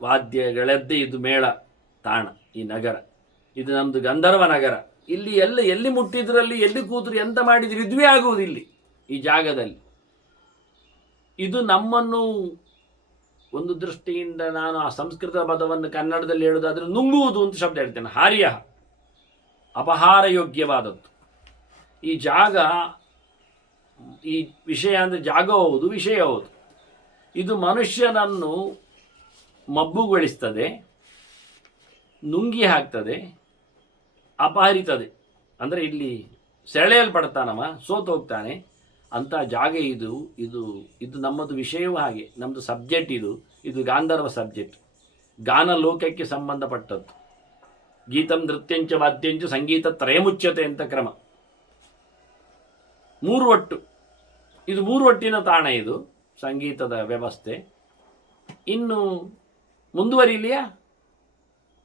ವಾದ್ಯಗಳದ್ದೇ ಇದು ಮೇಳ ತಾಣ. ಈ ನಗರ ಇದು ನಮ್ಮದು ಗಂಧರ್ವ ನಗರ. ಇಲ್ಲಿ ಎಲ್ಲಿ ಮುಟ್ಟಿದ್ರಲ್ಲಿ ಎಲ್ಲಿ ಕೂತರು ಎಂತ ಮಾಡಿದ್ರು ಇದುವೇ ಆಗುವುದಿಲ್ಲಿ ಈ ಜಾಗದಲ್ಲಿ. ಇದು ನಮ್ಮನ್ನು ಒಂದು ದೃಷ್ಟಿಯಿಂದ, ನಾನು ಆ ಸಂಸ್ಕೃತ ಪದವನ್ನು ಕನ್ನಡದಲ್ಲಿ ಹೇಳುವುದಾದ್ರೆ ನುಂಗುವುದು ಅಂತ ಶಬ್ದ ಹೇಳ್ತೇನೆ. ಹಾರ್ಯ, ಅಪಹಾರ ಯೋಗ್ಯವಾದದ್ದು ಈ ಜಾಗ. ಈ ವಿಷಯ ಅಂದರೆ ಜಾಗ ಹೌದು, ವಿಷಯ ಹೌದು. ಇದು ಮನುಷ್ಯನನ್ನು ಮಬ್ಬುಗೊಳಿಸ್ತದೆ, ನುಂಗಿ ಹಾಕ್ತದೆ, ಅಪಹರಿತದೆ. ಅಂದರೆ ಇಲ್ಲಿ ಸೆಳೆಯಲ್ಪಡ್ತಾನವ, ಸೋತು ಹೋಗ್ತಾನೆ ಅಂತ ಜಾಗ ಇದು. ಇದು ಇದು ನಮ್ಮದು ವಿಷಯವೂ ಹಾಗೆ, ನಮ್ಮದು ಸಬ್ಜೆಕ್ಟ್ ಇದು ಗಾಂಧರ್ವ ಸಬ್ಜೆಕ್ಟ್, ಗಾನ ಲೋಕಕ್ಕೆ ಸಂಬಂಧಪಟ್ಟದ್ದು. ಗೀತಂ ನೃತ್ಯಂಚ ವಾದ್ಯಂಚ ಸಂಗೀತ ತ್ರಯಮುಚ್ಯತೆ ಅಂತ ಕ್ರಮ. 3 ಒಟ್ಟು. ಇದು 3 ಒಟ್ಟಿನ ತಾಣ ಇದು ಸಂಗೀತದ ವ್ಯವಸ್ಥೆ. ಇನ್ನು ಮುಂದುವರಿಲಿಯಾ?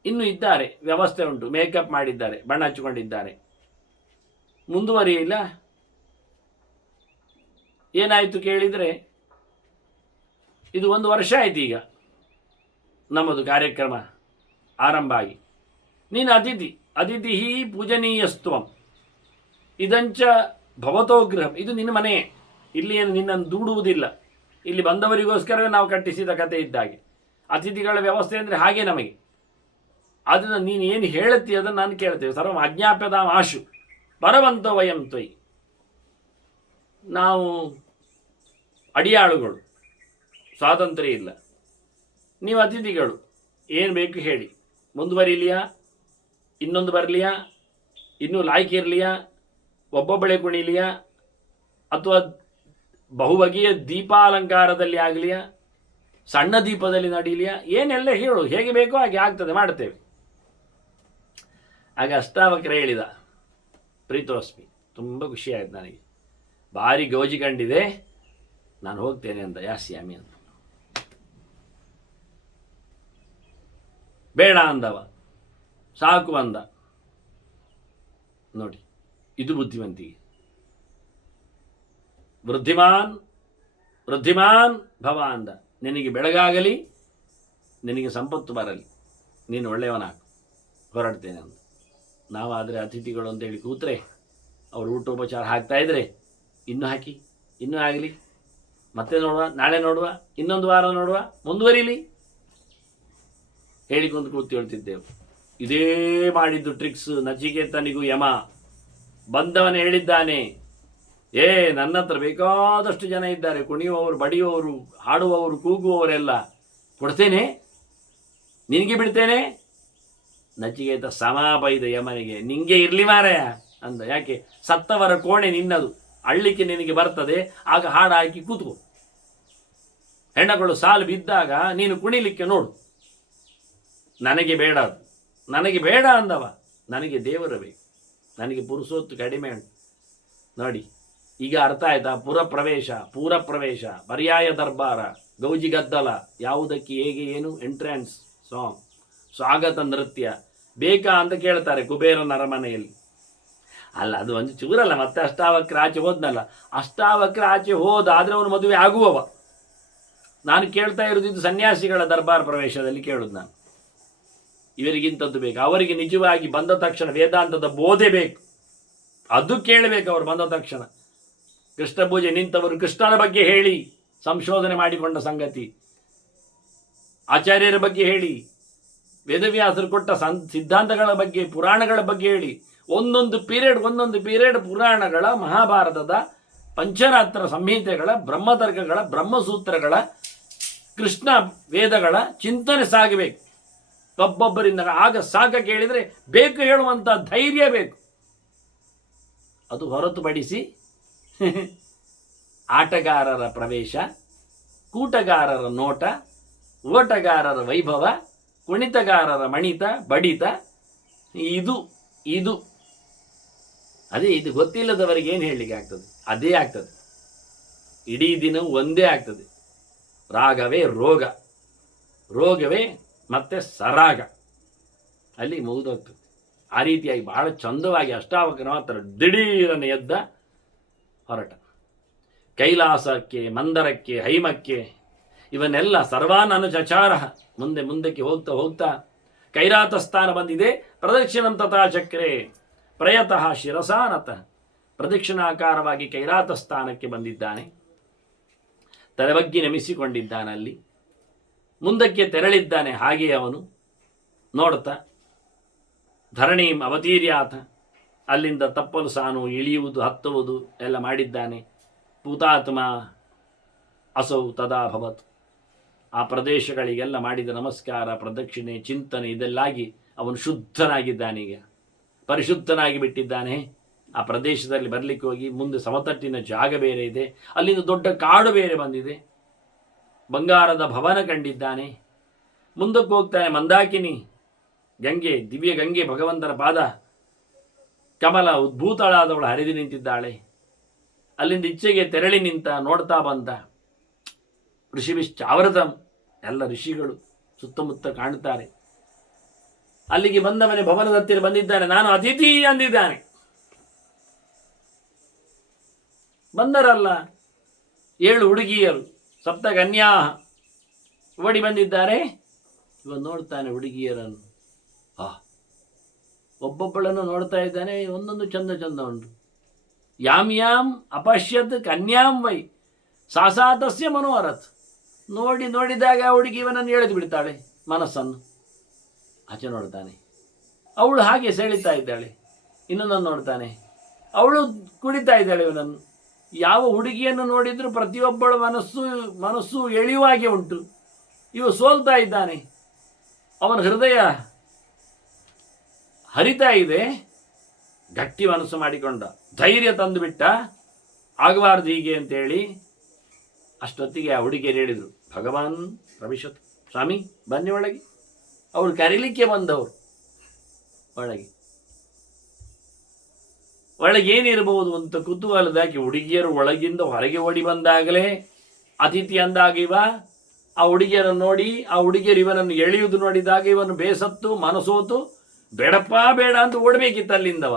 ಇನ್ನು ಇದ್ದಾರೆ, ವ್ಯವಸ್ಥೆ ಉಂಟು, ಮೇಕಪ್ ಮಾಡಿದ್ದಾರೆ, ಬಣ್ಣ ಹಚ್ಚಿಕೊಂಡಿದ್ದಾರೆ. ಮುಂದುವರಿಯಿಲ್ಲ. ಏನಾಯಿತು ಕೇಳಿದರೆ, ಇದು 1 ವರ್ಷ ಆಯ್ತು ಈಗ ನಮ್ಮದು ಕಾರ್ಯಕ್ರಮ ಆರಂಭ ಆಗಿ. ನೀನು ಅತಿಥಿ ಪೂಜನೀಯಸ್ತ್ವಂ ಇದಂಚ ಭವತೋ ಗೃಹಂ. ಇದು ನಿನ್ನ ಮನೆ, ಇಲ್ಲಿ ಏನು ನಿನ್ನನ್ನು ದೂಡುವುದಿಲ್ಲ. ಇಲ್ಲಿ ಬಂದವರಿಗೋಸ್ಕರವೇ ನಾವು ಕಟ್ಟಿಸಿದ ಕತೆ ಇದ್ದಾಗೆ. ಅತಿಥಿಗಳ ವ್ಯವಸ್ಥೆ ಅಂದರೆ ಹಾಗೆ ನಮಗೆ. ಅದನ್ನು ನೀನು ಏನು ಹೇಳುತ್ತಿ ಅದನ್ನು ನಾನು ಕೇಳ್ತೇವೆ. ಸರ್ವ ಅಜ್ಞಾಪ್ಯದ ಆಶು ಬರವಂತೋ ವಯಂ ತ್ವಯಿ. ನಾವು ಅಡಿಯಾಳುಗಳು, ಸ್ವಾತಂತ್ರ್ಯ ಇಲ್ಲ. ನೀವು ಅತಿಥಿಗಳು, ಏನು ಬೇಕು ಹೇಳಿ. ಮುಂದುವರಿಲಿಯಾ? ಇನ್ನೊಂದು ಬರಲಿಯಾ? ಇನ್ನೂ ಲಾಯ್ಕೆ ಇರಲಿಯಾ? ಒಬ್ಬೊಬ್ಬಳೆ ಕುಣಿಲಿಯಾ? ಅಥವಾ ಬಹುಬಗೆಯ ದೀಪಾಲಂಕಾರದಲ್ಲಿ ಆಗಲಿಯಾ? ಸಣ್ಣ ದೀಪದಲ್ಲಿ ನಡೀಲಿಯಾ? ಏನೆಲ್ಲ ಹೇಳು, ಹೇಗೆ ಬೇಕೋ ಹಾಗೆ ಆಗ್ತದೆ, ಮಾಡ್ತೇವೆ. ಆಗ ಅಷ್ಟಾವಕ್ರ ಹೇಳಿದ, ಪ್ರೀತೋಸ್ಮಿ, ತುಂಬ ಖುಷಿಯಾಯಿತು ನನಗೆ, ಭಾರಿ ಗೌಜಿ ಕಂಡಿದೆ, ನಾನು ಹೋಗ್ತೇನೆ ಅಂತ. ಯಾಸ್ಯಾಮಿ ಅಂತ ಬೇಡ ಅಂದವ, ಸಾಕು ಅಂದ. ನೋಡಿ, ಇದು ಬುದ್ಧಿವಂತಿಗೆ. ವೃದ್ಧಿಮಾನ್ ಭವ ಅಂದ. ನಿನಗೆ ಬೆಳಗಾಗಲಿ, ನಿನಗೆ ಸಂಪತ್ತು ಬರಲಿ, ನೀನು ಒಳ್ಳೆಯವನಾಗು, ಹೊರಡ್ತೇನೆ ಅಂತ. ನಾವಾದರೆ ಅತಿಥಿಗಳು ಅಂತೇಳಿ ಕೂತ್ರೆ ಅವರು ಊಟೋಪಚಾರ ಹಾಕ್ತಾಯಿದ್ರೆ, ಇನ್ನೂ ಹಾಕಿ, ಇನ್ನೂ ಆಗಲಿ, ಮತ್ತೆ ನೋಡುವ, ನಾಳೆ ನೋಡುವ, ಇನ್ನೊಂದು ವಾರ ನೋಡುವ, ಮುಂದುವರಿಲಿ ಹೇಳಿಕೊಂಡು ಕೂತು ಹೇಳ್ತಿದ್ದೆವು. ಇದೇ ಮಾಡಿದ್ದು ಟ್ರಿಕ್ಸ್ ನಚಿಕೇತನಿಗೂ ಯಮ. ಬಂದವನು ಹೇಳಿದ್ದಾನೆ, ನನ್ನ ಹತ್ರ ಬೇಕಾದಷ್ಟು ಜನ ಇದ್ದಾರೆ, ಕುಣಿಯುವವರು, ಬಡಿಯುವವರು, ಹಾಡುವವರು, ಕೂಗುವವರೆಲ್ಲ, ಕೊಡ್ತೇನೆ, ನಿನಗೆ ಬಿಡ್ತೇನೆ. ನಚಿಕೇತ ಸಮಾಪೈದ ಯಮನಿಗೆ, ನಿಂಗೆ ಇರಲಿ ಮಾರಾಯ ಅಂದ. ಯಾಕೆ? ಸತ್ತವರ ಕೋಣೆ ನಿನ್ನದು, ಅಳ್ಳಿಕ್ಕೆ ನಿನಗೆ ಬರ್ತದೆ, ಆಗ ಹಾಡು ಹಾಕಿ ಕೂತ್ಕೋ. ಹೆಣ್ಣಗಳು ಸಾಲು ಬಿದ್ದಾಗ ನೀನು ಕುಣಿಲಿಕ್ಕೆ ನೋಡು. ನನಗೆ ಬೇಡ, ಅದು ನನಗೆ ಬೇಡ ಅಂದವ. ನನಗೆ ದೇವರು ಬೇಕು, ನನಗೆ ಪುರುಷೋತ್ತು ಕಡಿಮೆ ಉಂಟು. ನೋಡಿ, ಈಗ ಅರ್ಥ ಆಯ್ತಾ? ಪೂರ ಪ್ರವೇಶ, ಪರ್ಯಾಯ ದರ್ಬಾರ, ಗೌಜಿ ಗದ್ದಲ, ಯಾವುದಕ್ಕೆ ಹೇಗೆ ಏನು, ಎಂಟ್ರೆನ್ಸ್ ಸಾಂಗ್, ಸ್ವಾಗತ ನೃತ್ಯ ಬೇಕಾ ಅಂತ ಕೇಳ್ತಾರೆ ಕುಬೇರನ ಅರಮನೆಯಲ್ಲಿ. ಅಲ್ಲ, ಅದು ಒಂದು ಚೂರಲ್ಲ. ಮತ್ತೆ ಅಷ್ಟಾವಕ್ರ ಆಚೆ ಹೋದ್ನಲ್ಲ, ಅಷ್ಟಾವಕ್ರ ಆಚೆ ಹೋದ, ಆದರೆ ಅವನು ಮದುವೆ ಆಗುವವ. ನಾನು ಕೇಳ್ತಾ ಇರೋದು ಇದು ಸನ್ಯಾಸಿಗಳ ದರ್ಬಾರ್ ಪ್ರವೇಶದಲ್ಲಿ ಕೇಳುದು ನಾನು. ಇವರಿಗಿಂತದ್ದು ಬೇಕು. ಅವರಿಗೆ ನಿಜವಾಗಿ ಬಂದ ತಕ್ಷಣ ವೇದಾಂತದ ಬೋಧೆ ಬೇಕು, ಅದು ಕೇಳಬೇಕು. ಅವರು ಬಂದ ತಕ್ಷಣ ಕೃಷ್ಣ ಪೂಜೆ ನಿಂತವರು ಕೃಷ್ಣನ ಬಗ್ಗೆ ಹೇಳಿ ಸಂಶೋಧನೆ ಮಾಡಿಕೊಂಡ ಸಂಗತಿ, ಆಚಾರ್ಯರ ಬಗ್ಗೆ ಹೇಳಿ, ವೇದವ್ಯಾಸರು ಕೊಟ್ಟ ಸಿದ್ಧಾಂತಗಳ ಬಗ್ಗೆ, ಪುರಾಣಗಳ ಬಗ್ಗೆ ಹೇಳಿ, ಒಂದೊಂದು ಪೀರಿಯಡ್ ಪುರಾಣಗಳ, ಮಹಾಭಾರತದ, ಪಂಚರಾತ್ರ ಸಂಹಿತೆಗಳ, ಬ್ರಹ್ಮತರ್ಕಗಳ, ಬ್ರಹ್ಮಸೂತ್ರಗಳ, ಕೃಷ್ಣ ವೇದಗಳ ಚಿಂತನೆ ಸಾಗಬೇಕು ಒಬ್ಬೊಬ್ಬರಿಂದ. ಆಗ ಸಾಕ ಕೇಳಿದರೆ ಬೇಕು ಹೇಳುವಂಥ ಧೈರ್ಯ ಬೇಕು. ಅದು ಹೊರತುಪಡಿಸಿ ಆಟಗಾರರ ಪ್ರವೇಶ, ಕೂಟಗಾರರ ನೋಟ, ಓಟಗಾರರ ವೈಭವ, ಕುಣಿತಗಾರರ ಮಣಿತ ಬಡಿತ, ಇದು ಅದೇ ಇದು ಗೊತ್ತಿಲ್ಲದವರಿಗೆ ಏನು ಹೇಳಲಿಕ್ಕೆ ಆಗ್ತದೆ? ಅದೇ ಆಗ್ತದೆ. ಇಡೀ ದಿನ ಒಂದೇ ಆಗ್ತದೆ. ರಾಗವೇ ರೋಗ, ರೋಗವೇ ಮತ್ತೆ ಸರಾಗ, ಅಲ್ಲಿ ಮುಗಿದೋಗ್ತದೆ. ಆ ರೀತಿಯಾಗಿ ಬಹಳ ಚಂದವಾಗಿ ಅಷ್ಟಾವಕ್ರ ಮಾತ್ರ ದಿಢೀರನೆ ಎದ್ದ ಹೊರಟ. ಕೈಲಾಸಕ್ಕೆ, ಮಂದರಕ್ಕೆ, ಹೈಮಕ್ಕೆ ಇವನ್ನೆಲ್ಲ ಸರ್ವಾನನು ಚಚಾರ ಮುಂದಕ್ಕೆ ಹೋಗ್ತಾ ಕೈರಾತ ಸ್ಥಾನ ಬಂದಿದೆ. ಪ್ರದಕ್ಷಿಣಂ ತಥಾ ಚಕ್ರೆ ಪ್ರಯತಃ ಶಿರಸಾನತ, ಪ್ರದಕ್ಷಿಣಾಕಾರವಾಗಿ ಕೈರಾತ ಸ್ಥಾನಕ್ಕೆ ಬಂದಿದ್ದಾನೆ. ತಲೆಬಗ್ಗಿ ನಮಿಸಿಕೊಂಡಿದ್ದಾನೆ. ಅಲ್ಲಿ ಮುಂದಕ್ಕೆ ತೆರಳಿದ್ದಾನೆ. ಹಾಗೆಯೇ ಅವನು ನೋಡ್ತಾ ಧರಣೀಂ ಅವತೀರ್ಯಾತ, ಅಲ್ಲಿಂದ ತಪ್ಪಲು ಸಾನು, ಇಳಿಯುವುದು, ಹತ್ತುವುದು ಎಲ್ಲ ಮಾಡಿದ್ದಾನೆ. ಪೂತಾತ್ಮ ಅಸೌ ತದಾಭವತ್, ಆ ಪ್ರದೇಶಗಳಿಗೆಲ್ಲ ಮಾಡಿದ ನಮಸ್ಕಾರ, ಪ್ರದಕ್ಷಿಣೆ, ಚಿಂತನೆ ಇದೆಲ್ಲಾಗಿ ಅವನು ಶುದ್ಧನಾಗಿದ್ದಾನೀಗ, ಪರಿಶುದ್ಧನಾಗಿ ಬಿಟ್ಟಿದ್ದಾನೆ. ಆ ಪ್ರದೇಶದಲ್ಲಿ ಬರಲಿಕ್ಕೆ ಹೋಗಿ ಮುಂದೆ ಸಮತಟ್ಟಿನ ಜಾಗ ಬೇರೆ ಇದೆ, ಅಲ್ಲಿಂದ ದೊಡ್ಡ ಕಾಡು ಬೇರೆ ಬಂದಿದೆ, ಬಂಗಾರದ ಭವನ ಕಂಡಿದ್ದಾನೆ. ಮುಂದಕ್ಕೆ ಹೋಗ್ತಾನೆ. ಮಂದಾಕಿನಿ ಗಂಗೆ, ದಿವ್ಯ ಗಂಗೆ, ಭಗವಂತನ ಪಾದ ಕಮಲ ಉದ್ಭೂತಳಾದವಳು ಹರಿದು ನಿಂತಿದ್ದಾಳೆ. ಅಲ್ಲಿಂದ ಇಚ್ಛೆಗೆ ತೆರಳಿ ನಿಂತ, ನೋಡ್ತಾ ಬಂದ. ಋಷಿವಿಶ್ಚಾವೃತಂ, ಎಲ್ಲ ಋಷಿಗಳು ಸುತ್ತಮುತ್ತ ಕಾಣುತ್ತಾರೆ. ಅಲ್ಲಿಗೆ ಬಂದವನೇ ಭವನದ ಹತ್ತಿರ ಬಂದಿದ್ದಾನೆ. ನಾನು ಅತಿಥಿ ಅಂದಿದ್ದಾನೆ. ಬಂದರಲ್ಲ 7 ಹುಡುಗಿಯರು, ಸಪ್ತಕನ್ಯಾ ಓಡಿ ಬಂದಿದ್ದಾರೆ. ಇವ ನೋಡ್ತಾನೆ ಹುಡುಗಿಯರನ್ನು. ಒಬ್ಬೊಬ್ಬಳನ್ನು ನೋಡ್ತಾ ಇದ್ದಾನೆ. ಒಂದೊಂದು ಚಂದ ಉಂಟು. ಯಾಮ್ ಅಪಶ್ಯತ್ ಕನ್ಯಾಂ ವೈ ಸಾಸಾತಸ್ಯ ಮನೋರಥ್. ನೋಡಿದಾಗ ಹುಡುಗಿ ಇವನನ್ನು ಎಳೆದು ಬಿಡ್ತಾಳೆ ಮನಸ್ಸನ್ನು. ಆಚೆ ನೋಡ್ತಾನೆ, ಅವಳು ಹಾಗೆ ಸೆಳಿತಾ ಇದ್ದಾಳೆ. ಇನ್ನೊಂದನ್ನು ನೋಡ್ತಾನೆ, ಅವಳು ಕುಡಿತಾ ಇದ್ದಾಳೆ ಇವನನ್ನು. ಯಾವ ಹುಡುಗಿಯನ್ನು ನೋಡಿದ್ರು ಪ್ರತಿಯೊಬ್ಬಳ ಮನಸ್ಸು ಎಳೆಯುವಾಗೆ ಉಂಟು. ಇವ ಸೋಲ್ತಾ ಇದ್ದಾನೆ. ಅವನ ಹೃದಯ ಹರಿತಾ ಇದೆ. ಗಟ್ಟಿ ಮನಸ್ಸು ಮಾಡಿಕೊಂಡ, ಧೈರ್ಯ ತಂದು ಬಿಟ್ಟ, ಆಗಬಾರ್ದು ಹೀಗೆ ಅಂತೇಳಿ. ಅಷ್ಟೊತ್ತಿಗೆ ಆ ಹುಡುಗಿಯರು ಹೇಳಿದರು, ಭಗವಾನ್ ಪ್ರವಿಶತ್, ಸ್ವಾಮಿ ಬನ್ನಿ ಒಳಗೆ. ಅವಳು ಕರೀಲಿಕ್ಕೆ ಬಂದವರು. ಒಳಗೇನಿರಬಹುದು ಅಂತ ಕುತೂಹಲದಾಗಿ ಹುಡುಗಿಯರು ಒಳಗಿಂದ ಹೊರಗೆ ಓಡಿ ಬಂದಾಗಲೇ ಅತಿಥಿ ಅಂದಾಗಿವ. ಆ ಹುಡುಗಿಯರನ್ನು ನೋಡಿ, ಆ ಹುಡುಗಿಯರು ಇವನನ್ನು ಎಳೆಯುವುದು ನೋಡಿದಾಗ ಇವನು ಬೇಸತ್ತು, ಮನಸೋತು, ಬೇಡಪ್ಪ ಬೇಡ ಅಂತ ಓಡಬೇಕಿತ್ತು ಅಲ್ಲಿಂದವ.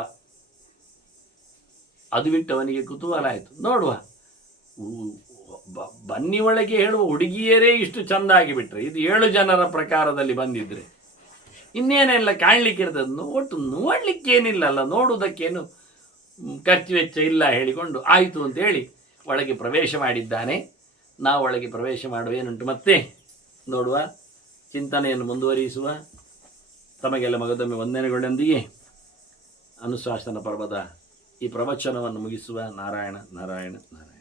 ಅದು ಬಿಟ್ಟು ಅವನಿಗೆ ಕುತೂಹಲ ಆಯಿತು. ನೋಡುವ, ಬನ್ನಿ ಒಳಗೆ ಹೇಳುವ ಹುಡುಗಿಯರೇ ಇಷ್ಟು ಚೆಂದ ಆಗಿಬಿಟ್ರೆ, ಇದು 7 ಜನರ ಪ್ರಕಾರದಲ್ಲಿ ಬಂದಿದ್ರೆ ಇನ್ನೇನೆಲ್ಲ ಕಾಣಲಿಕ್ಕಿರ್ತದೆ. ಒಟ್ಟು ನೋಡಲಿಕ್ಕೇನಿಲ್ಲಲ್ಲ, ನೋಡುವುದಕ್ಕೇನು ಖರ್ಚು ವೆಚ್ಚ ಇಲ್ಲ ಹೇಳಿಕೊಂಡು ಆಯಿತು ಅಂತೇಳಿ ಒಳಗೆ ಪ್ರವೇಶ ಮಾಡಿದ್ದಾನೆ. ನಾವು ಒಳಗೆ ಪ್ರವೇಶ ಮಾಡುವ ಏನುಂಟು ಮತ್ತೆ ನೋಡುವ, ಚಿಂತನೆಯನ್ನು ಮುಂದುವರಿಸುವ. ತಮಗೆಲ್ಲ ಮಗದೊಮ್ಮೆ ವಂದನೆಗಳೊಂದಿಗೆ ಅನುಶಾಸನ ಪರ್ವದ ಈ ಪ್ರವಚನವನ್ನು ಮುಗಿಸುವ. ನಾರಾಯಣ ನಾರಾಯಣ ನಾರಾಯಣ.